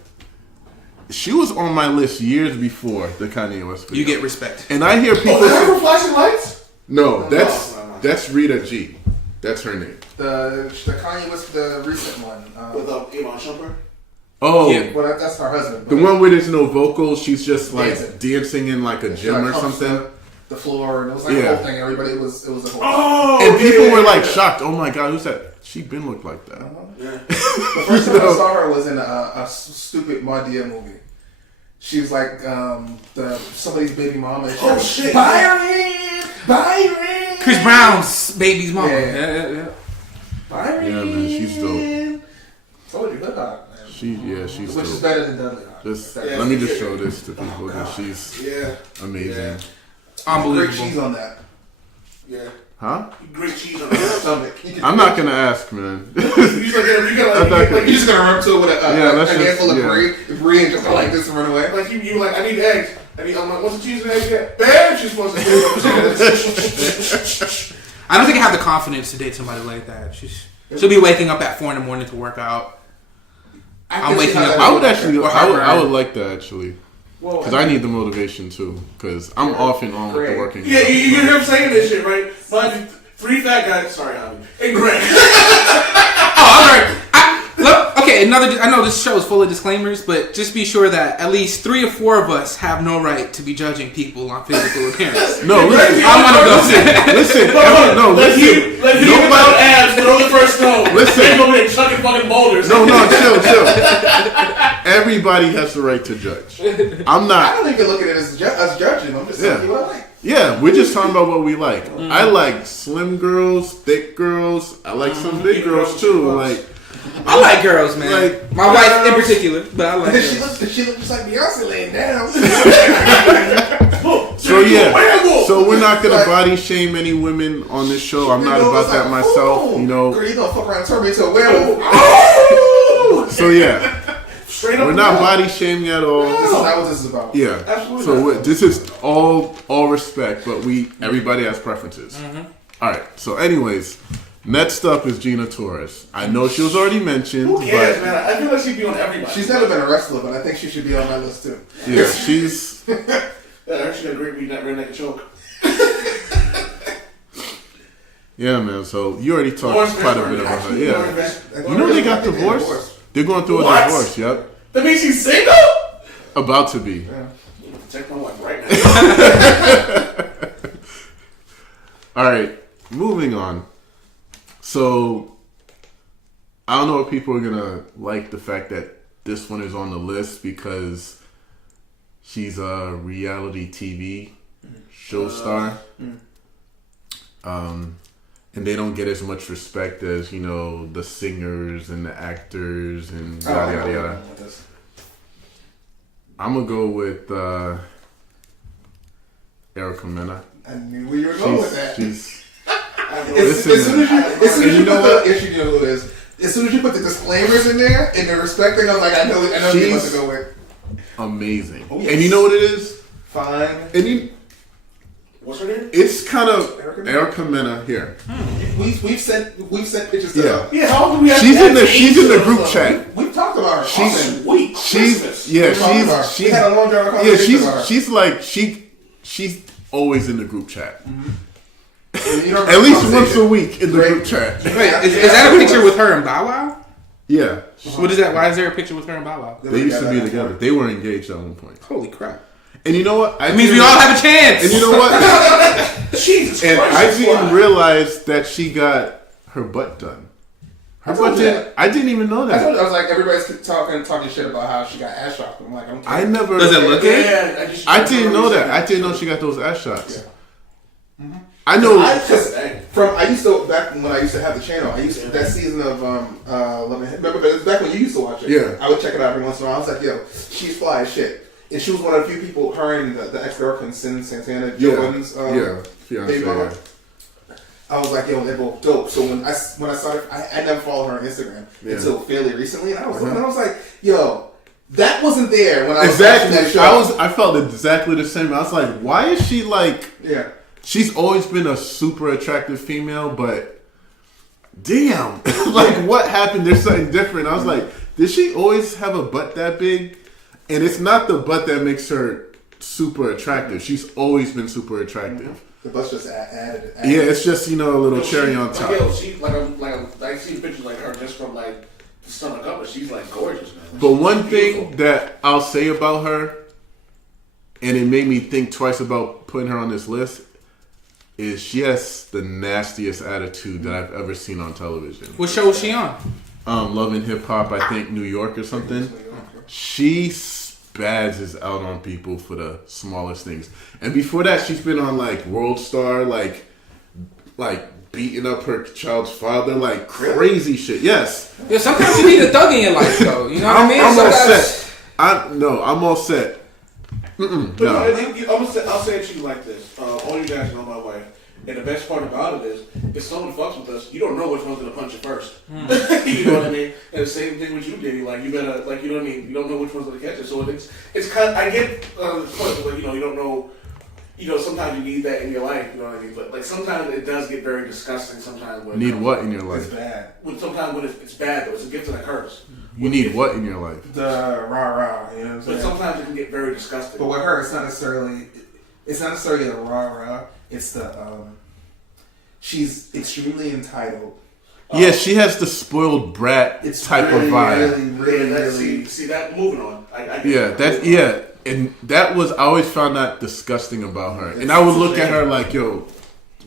she was on my list years before the Kanye West video. You get respect. And I hear people Oh, is that say, for flashing lights? no, No. that's Rita G. That's her name. The Kanye was the recent one. With Iman Shumpert? Oh, Yeah. Well, that's her husband. the one where there's no vocals. She's just like Dancing. dancing in like a gym or something. The floor, and it was like Yeah. a whole thing. Everybody, it was a whole. Oh, And people were like shocked. Oh my god, who's that? She been looked like that. The first time I saw her was in a stupid Madea movie. She was like somebody's baby mama. And she Oh, was, shit. Byron. Chris Brown's baby's mama. Yeah. Yeah. Byron. Yeah, man, she's dope. Told you, look hot, man. She's Which is dope. better than Dudley Hot. Just, Yeah. let me just show this to people. She's Yeah. amazing. Great Unbelievable. cheese on that. Yeah. Huh? Great cheese on the Stomach. I'm not gonna ask, man. You gotta I'm not gonna- You're just gonna run to it with Yeah, a let's handful just- of yeah. brie and just go like this and run away. like you like, I need eggs. I'm like, what's the cheese and eggs get? Bam! She's supposed to I don't think I have the confidence to date somebody like that. She'll be waking up at 4 a.m. to work out. I'm waking up. I would actually. Or I would like that actually. Well, Because I need the motivation too. Because I'm off and on with the working. Yeah, you hear him saying this shit, right? But 3 fat guys. Sorry, Javi. And Greg. I'm sorry. Look, okay, I know this show is full of disclaimers, but just be sure that at least 3 or 4 of us have no right to be judging people on physical appearance. No, listen. I'm one of those. Listen. Let him without abs throw the first stone. Listen. They go there chucking fucking boulders. No, chill. Everybody has the right to judge. I'm I not. don't even look at it as judging. I'm just telling you what I like. Yeah, we're just talking about what we like. I like slim girls, thick girls. I like some big girls too. Like. I like girls, man. Like, my wife in particular, but I like She girls. looks just like Beyonce laying down. So yeah, so we're not gonna body shame any women on this show. I'm not about that myself, you know. Girl, you gonna fuck around and turn me into a werewolf. So yeah, Straight up. we're not body shaming at all. That's not what this is about. Yeah, Absolutely so not. this is all respect, but everybody has preferences. All right. So, anyways, next up is Gina Torres. I know she was already mentioned, Who cares, but man? I feel like she'd be on everybody. She's never been a wrestler, but I think she should be on my list too. yeah, she's. Yeah, she got a great beat that rear naked choke. Yeah, man. So you already talked quite a bit about her. Yeah. You know they got divorced. divorced. They're going through a What? divorce. Yep. That means she's single? About to be. Protect my wife right now. All right. Moving on. So I don't know if people are gonna like the fact that this one is on the list because she's a reality TV show star. And they don't get as much respect as, you know, the singers and the actors and yada yada yada. I'm gonna go with Erica Mena. I knew where you were going with that. As soon as you put the disclaimers in there and the respect thing, I was like, I know who you want to go with. Amazing. Oh, yes. And you know what it is? Fine. And What's her name? it's kind of Erica Mena here. We've sent pictures to her. Yeah, how often we have She's to in the group chat. We've talked about her. often. She's we had a long drive conversation about her. she's like she's always in the group chat. You know, At least once a week in the group chat. Wait, is that a picture with her and Bow Wow? Yeah. What is that? Why is there a picture with her and Bow Wow? They used to be together. They were engaged at one point. Holy crap. And you know what? It means we all have a chance. And you know what? Jesus And Christ. I didn't realize that she got her butt done. Her butt did. I didn't even know I that. was like, everybody's talking shit about how she got ass shots. I'm like, I never. Does it look good? Yeah, I didn't know that. I didn't know she got those ass shots. I know. I used to back when I used to have the channel. I used to, that season of Love and Hip. Remember, but it was back when you used to watch it. Yeah. I would check it out every once in a while. I was like, yo, she's fly as shit. And she was one of the few people. Her and the ex-girlfriend Santana, Joe Budden's fiance. baby mama. I was like, yo, they're both dope. So when I started, I never followed her on Instagram until fairly recently, and I was looking, and I was like, yo. That wasn't there when I was watching that show. I felt exactly the same. I was like, why is she like? Yeah. She's always been a super attractive female, but damn, like what happened? There's something different. I was like, did she always have a butt that big? And it's not the butt that makes her super attractive. She's always been super attractive. The butt's just added. Yeah, it's just, you know, a little cherry on top. Like, yo, she I see pictures like her just from like the stomach up, but she's like gorgeous, man. But one thing that I'll say about her, and it made me think twice about putting her on this list, is she has the nastiest attitude that I've ever seen on television. What show was she on? Love and Hip Hop, I think New York or something. She spazzes out on people for the smallest things. And before that, she's been on like World Star, like beating up her child's father, like crazy shit. Yes. Yeah, sometimes you need a thug in your life, though. You know what I mean? I'm all Sometimes- set. I'm all set. I'll say it to you like this. All you guys know my wife. And the best part about it is, if someone fucks with us, you don't know which one's gonna punch you first. You know what I mean? And the same thing with you, Diddy. Like you better, like you know what I mean. You don't know which one's gonna catch it. So it's kind of, I get the point, but you know you don't know sometimes you need that in your life. You know what I mean? But like sometimes it does get very disgusting. Sometimes when Need what in your life? It's bad. Sometimes when it's bad though, it's a gift and a curse. You need what in your life? The rah-rah, you know what I'm saying? But sometimes it can get very disgusting. But with her, it's not necessarily the rah-rah. It's the, she's extremely entitled. Yeah, she has the spoiled brat type of vibe. Really. See that? Moving on. And that was, I always found that disgusting about her. And I would look at her like, yo,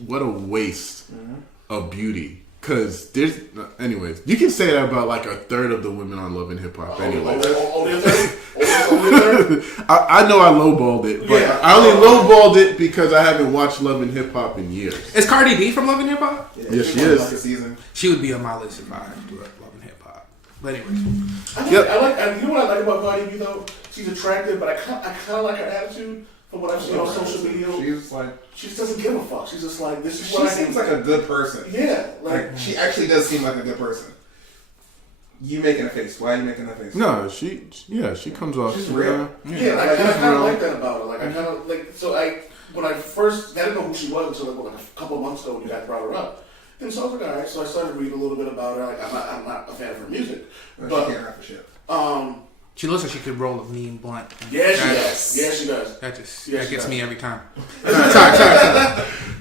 what a waste of beauty. Because anyways, you can say that about like a third of the women on Love and Hip Hop. Anyways, only a third. I know I lowballed it, but I only lowballed it because I haven't watched Love and Hip Hop in years. Is Cardi B from Love and Hip Hop? Yeah, she is. Like a season. She would be on my list if I grew up Love and Hip Hop. But anyways, You know what I like about Cardi B though? She's attractive, but I kind of like her attitude from what I've seen on social media. She's like, she just doesn't give a fuck. She's just like, this is she what I seems do. like a good person. Yeah, Like she actually does seem like a good person. You making a face? Why are you making that face? No, she comes off. She's real. Yeah, I kind of like that about her. Like I kind of like when I first I didn't know who she was until like a couple of months ago when you guys brought her up. And so I was like, all right. So I started reading a little bit about her. Like I'm not a fan of her music, but she can't rap for shit. she looks like she could roll a mean blunt. Yeah, she does. Yeah, she does. That gets does. me every time.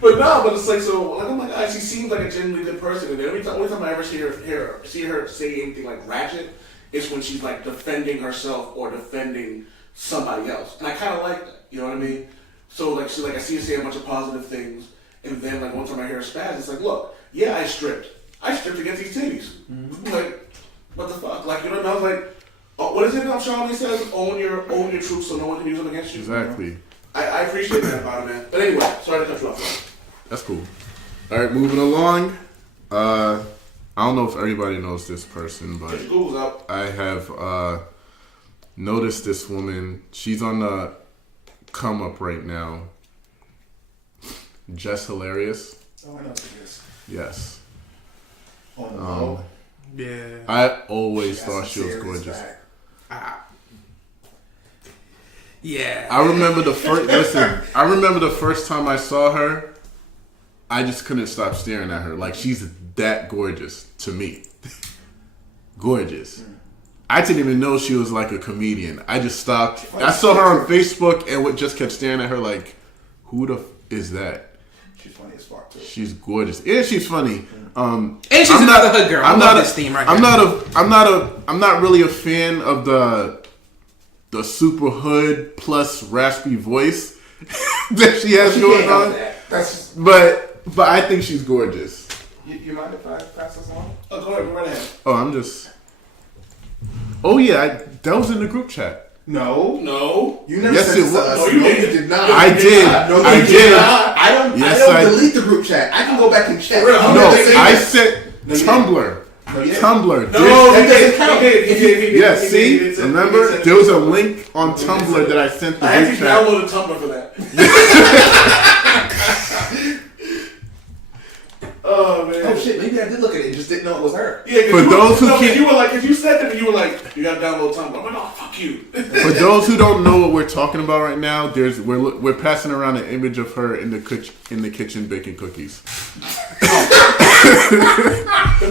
But it's like so. Like I'm like, she seems like a genuinely good person. And only time I ever see her say anything like ratchet is when she's like defending herself or defending somebody else. And I kind of like that. You know what I mean? So like I see her say a bunch of positive things, and then like one time I hear her spaz, it's like, look, yeah, I stripped against these titties. Like, what the fuck? Like, you know what I mean? I was like, oh, what is it that Charlie says? Own your troops so no one can use them against you. Exactly. I appreciate that about it, man. But anyway, sorry to cut you off. That's cool. All right, moving along. I don't know if everybody knows this person, but Get your Googles out. I have noticed this woman. She's on the come up right now. Jess Hilarious. Oh, I know what it is. Yes. On the low. Yeah. I always thought she was gorgeous. Yeah. I remember the first time I saw her, I just couldn't stop staring at her. Like, she's that gorgeous to me. Gorgeous. I didn't even know she was like a comedian. I just stopped. I saw her on Facebook and just kept staring at her like, who the is that? She's funny as fuck too. She's gorgeous. Yeah, she's funny. And she's another hood girl. I love this theme right I'm here. I'm not really a fan of the super hood plus raspy voice that she has going on. But I think she's gorgeous. You mind if I pass this on? Oh, go ahead, right ahead. Oh yeah, that was in the group chat. No. You never yes, said it this was. to us. No, you No, did. you did not. I did. No, I you did. not. I don't delete the group chat. I can go back and check. No, I said No, you Tumblr. No, you didn't. Tumblr. No, That he doesn't count. did. Yes, He see? did. Remember? There was a link on Tumblr that I sent the I group actually chat. downloaded Tumblr for that. Oh man. Oh shit, maybe I did look at it and just didn't know it was her. Yeah, For those who can't- you were like, because you said that, and you were like, you gotta download Tumblr. I'm like, oh fuck you. For those who don't know what we're talking about right now, we're passing around an image of her in the kitchen baking cookies. Them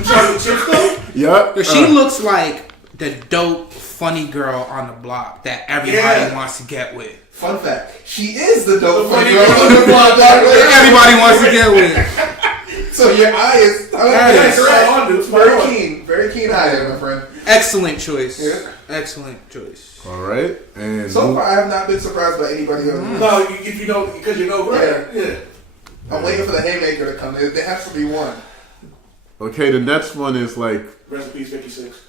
chocolate chips though. Yep. She looks like the dope, funny girl on the block that everybody wants to get with. Fun fact, she is the dope funny girl. Everybody wants to get with. So your eye is very keen eye there, my friend. Excellent choice. Yeah. Excellent choice. All right. And So far, I have not been surprised by anybody else. No, if you know, because you know, right? Yeah. I'm waiting for the haymaker to come. There has to be one. okay, the next one is like Recipes 56.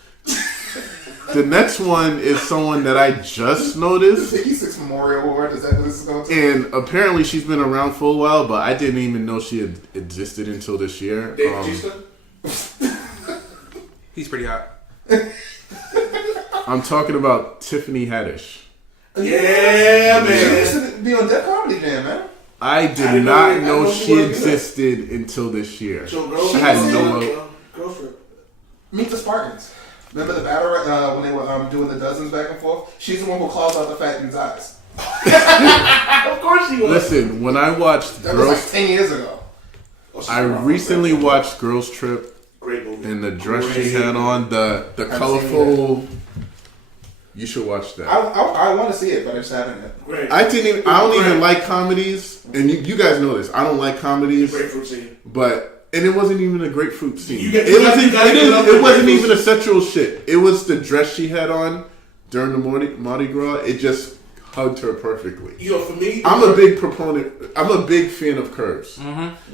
the next one is someone that I just noticed. 56 Memorial Award. Is that what this is going to? And apparently she's been around for a while, but I didn't even know she had existed until this year. Dave Bautista? He's pretty hot. I'm talking about Tiffany Haddish. Yeah, She man. used to be on Def Comedy Jam, man. I did not know she existed until this year. So girls, I had no girlfriend. Meet the Spartans. Remember the battle when they were doing the dozens back and forth? She's the one who claws out the fat dude's eyes. Of course she was. Listen, when I watched That was like Girls, 10 years ago. I recently watched Girls Trip, Great movie. and the dress she had on, the colorful. You should watch that. I want to see it, but I just haven't yet. Great. I don't even like comedies, and you guys know this. I don't like comedies, Grapefruit scene. and it wasn't even a grapefruit scene. You get- It wasn't. you gotta get enough It of wasn't grapefruit. even a sexual shit. It was the dress she had on during the Mardi Gras. It just hugged her perfectly. You know, for me, I'm a big proponent. I'm a big fan of curves.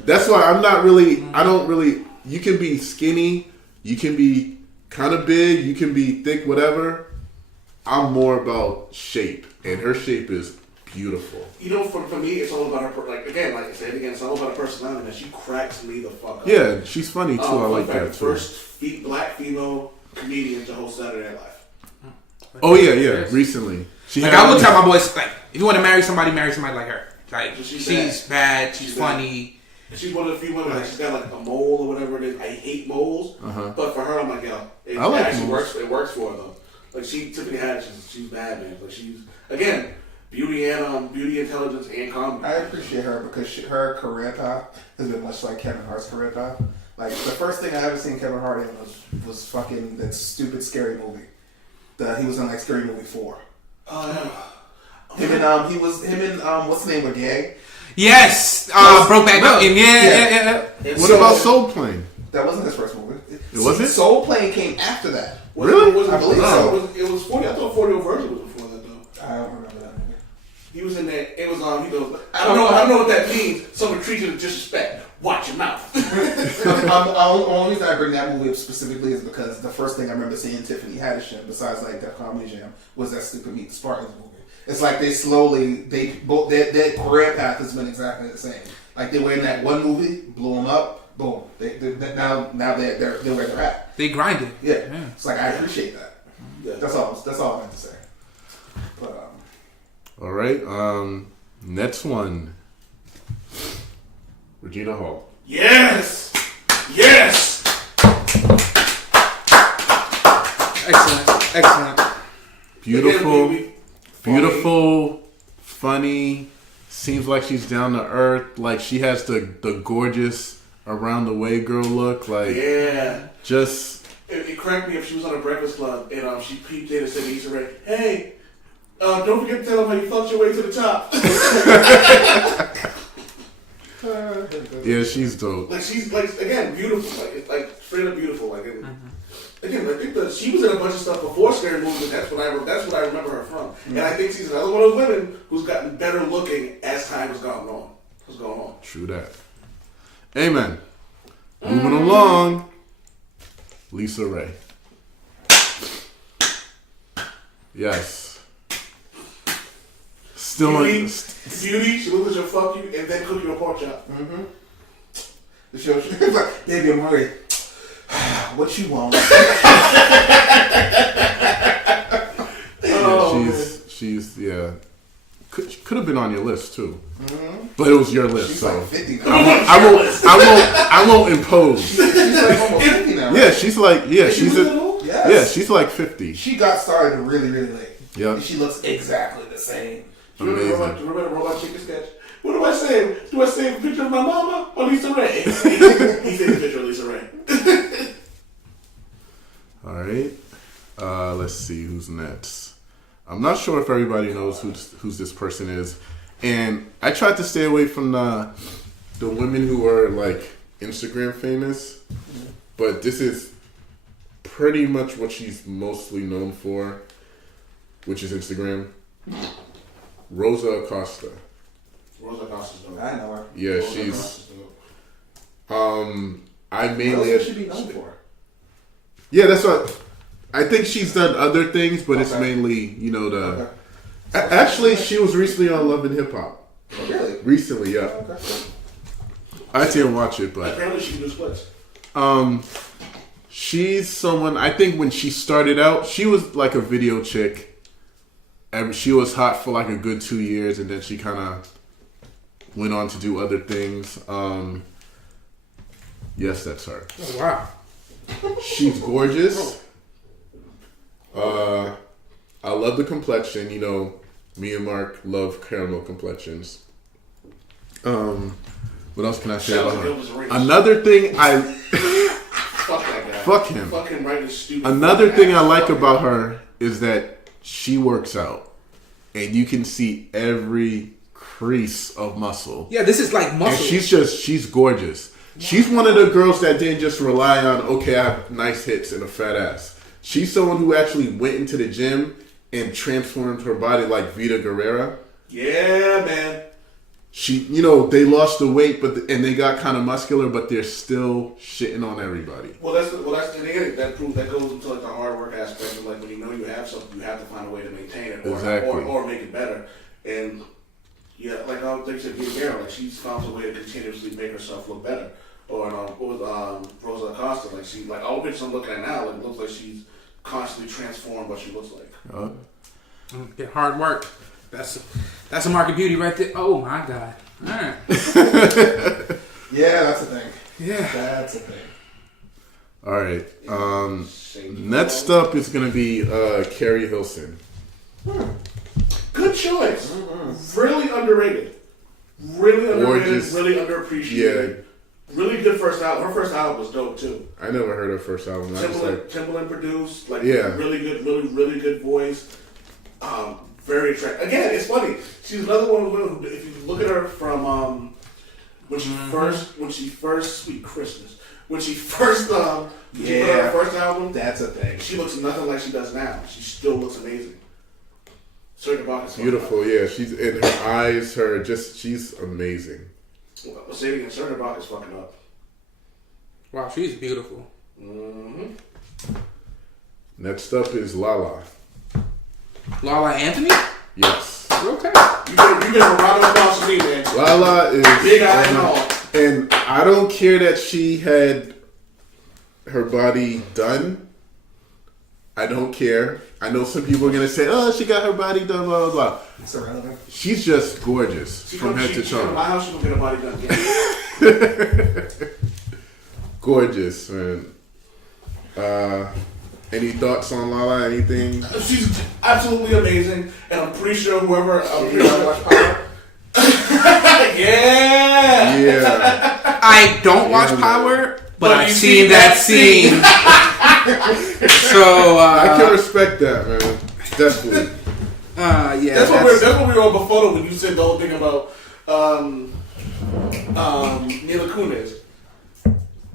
That's why I'm not really. I don't really. You can be skinny. You can be kind of big. You can be thick. Whatever. I'm more about shape, and her shape is beautiful. You know, for me, it's all about her. Like I said again, it's all about her personality. And she cracks me the fuck up. Yeah, she's funny too. I like that too. First black female comedian to host Saturday Night Live. Oh yeah. Recently, Like I would tell my boys, like, if you want to marry somebody like her. Like She's she's bad. She's She's bad. funny. And she's one of the few women. Like she's got like a mole or whatever it is. I hate moles, but for her, I'm like, yo, it I like actually moles. works. It works for her though. Like Tiffany Haddish, she's bad, man. Like she's again, beauty intelligence and comedy. I appreciate her because her career path has been much like Kevin Hart's career path. Like the first thing I ever seen Kevin Hart in was fucking that stupid Scary Movie. He was in like Scary Movie 4. Oh Him and what's the name of Gay? Yes, Brokeback Mountain. Yeah. What about Soul Plane? That wasn't his first movie. It wasn't? Soul Plane came after that. Really? I believe so. It was 40. I thought 40 Version was before that though. I don't remember that movie. He was in that. It was he goes. I don't know what that means. Someone treats you with disrespect. Watch your mouth. The only reason I bring that movie up specifically is because the first thing I remember seeing Tiffany Haddish in, besides like that Comedy Jam, was that stupid Meet the Spartans movie. It's like their career path has been exactly the same. Like they were in that one movie, blew them up, boom. Now they're where they're at. They grinded. Yeah. It's like I appreciate that. Yeah. That's all I meant to say. But All right. Next one. Regina Hall. Yes. Excellent. Beautiful, funny. Seems like she's down to earth. Like she has the gorgeous around the way girl look. Like just. It cracked me if she was on a Breakfast Club and she peeped in and said to Issa Rae, "Hey, don't forget to tell them how you flunked your way to the top." Yeah, she's dope. Like she's like again beautiful, like straight up beautiful. Like again, I think she was in a bunch of stuff before Scary Movie. That's what I remember her from. And I think she's another one of those women who's gotten better looking as time has gone on. True that. Amen. Moving along. Lisa Ray. Yes. Still Beauty, she looks at you, fuck you, and then cook you a pork chop. the show, like, baby, I'm hungry. What you want? She's could have been on your list too, but it was your list, She's so like 50 now. I won't impose. She's like almost 50 now. Right? Yeah, she's like Yes. she's like 50. She got started really, really late. Yep. And she looks exactly the same. Amazing. Remember the Robot Chicken sketch? What do I say? Do I save a picture of my mama or Lisa Ray? He saved a picture of Lisa Ray. All right. Let's see who's next. I'm not sure if everybody knows who's this person is, and I tried to stay away from the women who are like Instagram famous, but this is pretty much what she's mostly known for, which is Instagram. Rosa Acosta. Rosa Acosta's dope. I know her. Yeah, Rosa she's. Acosta's dope. I What mainly. else should she be known for? Yeah, that's what. I think she's done other things, but it's Okay. mainly, the. Okay. Actually, she was recently on Love and Hip Hop. Really? Recently, yeah. Okay. I didn't watch it, but Apparently she can do splits. she's someone. I think when she started out, she was like a video chick, and she was hot for like a good 2 years, and then she kind of went on to do other things. Yes, that's her. Oh, wow. She's gorgeous. I love the complexion. Me and Mark love caramel complexions. What else can I say Shout out about to her? Elvis Reyes. Another thing Fuck that guy. Fuck him. Fucking right is stupid. Another Fuck thing that. I like Fuck about him. her is that she works out, and you can see every crease of muscle. Yeah, this is like And muscle. she's gorgeous. She's one of the girls that didn't just rely on, okay, I have nice hips and a fat ass. She's someone who actually went into the gym and transformed her body like Vita Guerrera. Yeah, man. She, they lost the weight, and they got kind of muscular, but they're still shitting on everybody. Well, that's and again, that goes into like the hard work aspect of like when you know you have something, you have to find a way to maintain it or make it better. And yeah, like they said, Vita Guerrera, like she's found a way to continuously make herself look better. Or with Rosa Acosta, like she, like all the pictures I'm looking at now, like it looks like she's constantly transformed what she looks like. Yeah, hard work. That's a mark of beauty right there. Oh my god! All right. Yeah, that's a thing. Yeah, That's a thing. All right. Next up is going to be Carrie Hilson. Good choice. Really underrated. Really underrated. Gorgeous. Really underappreciated. Yeah. Really good first album. Her first album was dope too. I never heard her first album. I was like, Timbaland produced, like Yeah. really good, really good voice. Very attractive. Again, it's funny. She's another one who, if you look at her from when she first Sweet Christmas, when she first put out her first album, That's a thing. she looks nothing like she does now. She still looks amazing. Serena Bach beautiful. Yeah, she's in her eyes. She's amazing. I'll say it again. Serena Bach is fucking up. wow, she's beautiful. Mm-hmm. Next up is Lala. Lala Anthony. Yes. Okay. You get a round of applause for me, man. Lala is Big eye and all. and I don't care that she had her body done. I don't care. I know some people are gonna say, "Oh, she got her body done." Blah blah blah. It's irrelevant. She's just gorgeous from head to She come to my toe. house, she gonna get a body done. Yeah. Gorgeous, man. Any thoughts on Lala? Anything? She's absolutely amazing, and I'm pretty sure whoever. Watch Power. Yeah. Yeah. I don't watch man. Power, but But I've you seen that scene. So I can respect that, man. Definitely. yeah. That's what we were on before when you said the whole thing about Mila Kunis.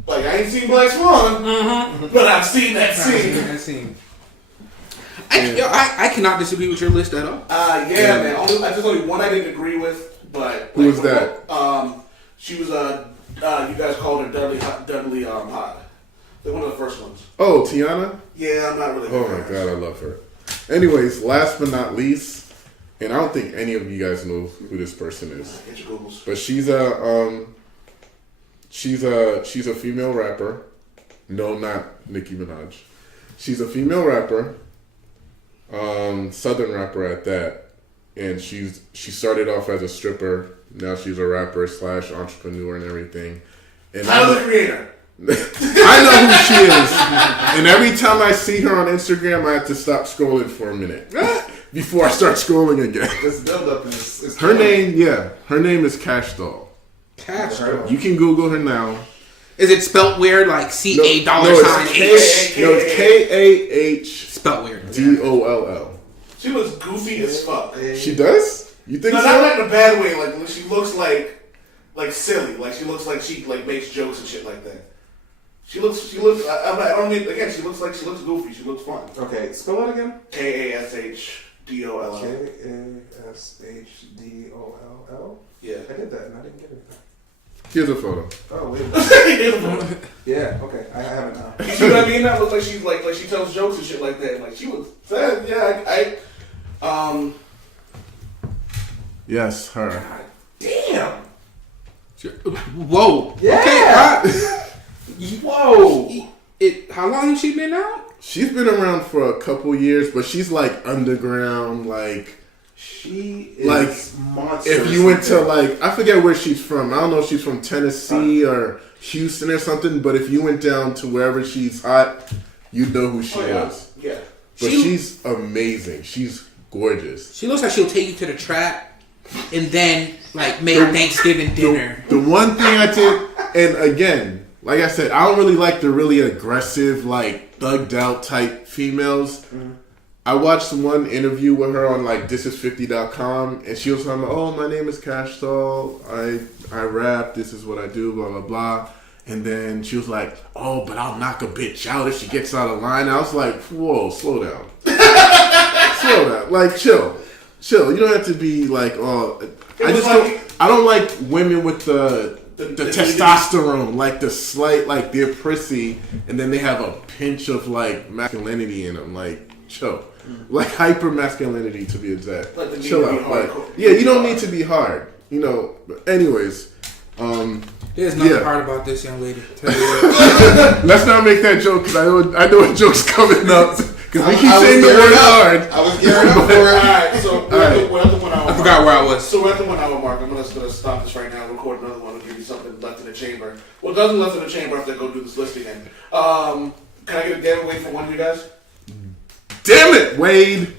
Like I ain't seen Black Swan, but I've seen that scene. I cannot disagree with your list at all. Yeah, man. There's only one I didn't agree with, but Who was that? She was you guys called her Dudley Hot. Like one of the first ones. Oh, Tiana? Yeah, I'm not really. Oh my god, I love her. Anyways, last but not least, and I don't think any of you guys know who this person is, Get your Googles. but she's a female rapper. No, not Nicki Minaj. She's a female rapper, southern rapper at that, and she started off as a stripper. Now she's a rapper / entrepreneur and everything. And Tyler the Creator. I know who she is, and every time I see her on Instagram, I have to stop scrolling for a minute before I start scrolling again. This build up is Her name is Cash Doll. Cash. You can Google her now. Is it spelt weird like CA dollar it's sign K- H? No, it's KAH Spelt weird. DOLL. She was goofy as fuck. She does? You think No, so? not like in a bad way. Like she looks like silly. Like she looks like she like makes jokes and shit like that. She looks. I don't mean again. She looks goofy. She looks fun. Okay, spell it again. KASHDOLL. KASHDOLL. Yeah. I did that and I didn't get it. Here's a photo. Oh wait. You Yeah. Okay. I have it now. see what I mean? That looks like she's like she tells jokes and shit like that. Like she was. Yeah. Yes, her. Damn. Whoa. Yeah. Okay. Whoa. How long has she been out? She's been around for a couple years, but she's like underground, like She is Like, monster. if you went to like, I forget where she's from. I don't know if she's from Tennessee or Houston or something, but if you went down to wherever she's hot, you'd know who she was. Yeah. But she's amazing. She's gorgeous. She looks like she'll take you to the track and then like make Thanksgiving dinner. The one thing I did, and again, like I said, I don't really like the really aggressive, like thugged out type females. I watched one interview with her on like thisis50.com, and she was talking about, oh, my name is Cash Doll. I rap. This is what I do. Blah blah blah. And then she was like, oh, but I'll knock a bitch out if she gets out of line. I was like, whoa, slow down. Slow down. Like, chill. You don't have to be like, oh. I don't like women with the testosterone, like the slight, like they're prissy, and then they have a pinch of like masculinity in them. Like, chill. Like hyper masculinity, to be exact. Like chill out. Like, yeah, you don't need to be hard. You know. But anyways, there's nothing hard about this young lady. Let's not make that joke because I know a joke's coming up. Because we keep saying the word hard. I was gearing up for it. Alright, so we're at the 1 hour mark. I forgot where I was. So we're at the 1 hour mark. I'm just gonna stop this right now, record another one, and give you something left in the chamber. Well, doesn't left in the chamber after I go do this list again. Can I get a giveaway for one of you guys? Damn it, Wade.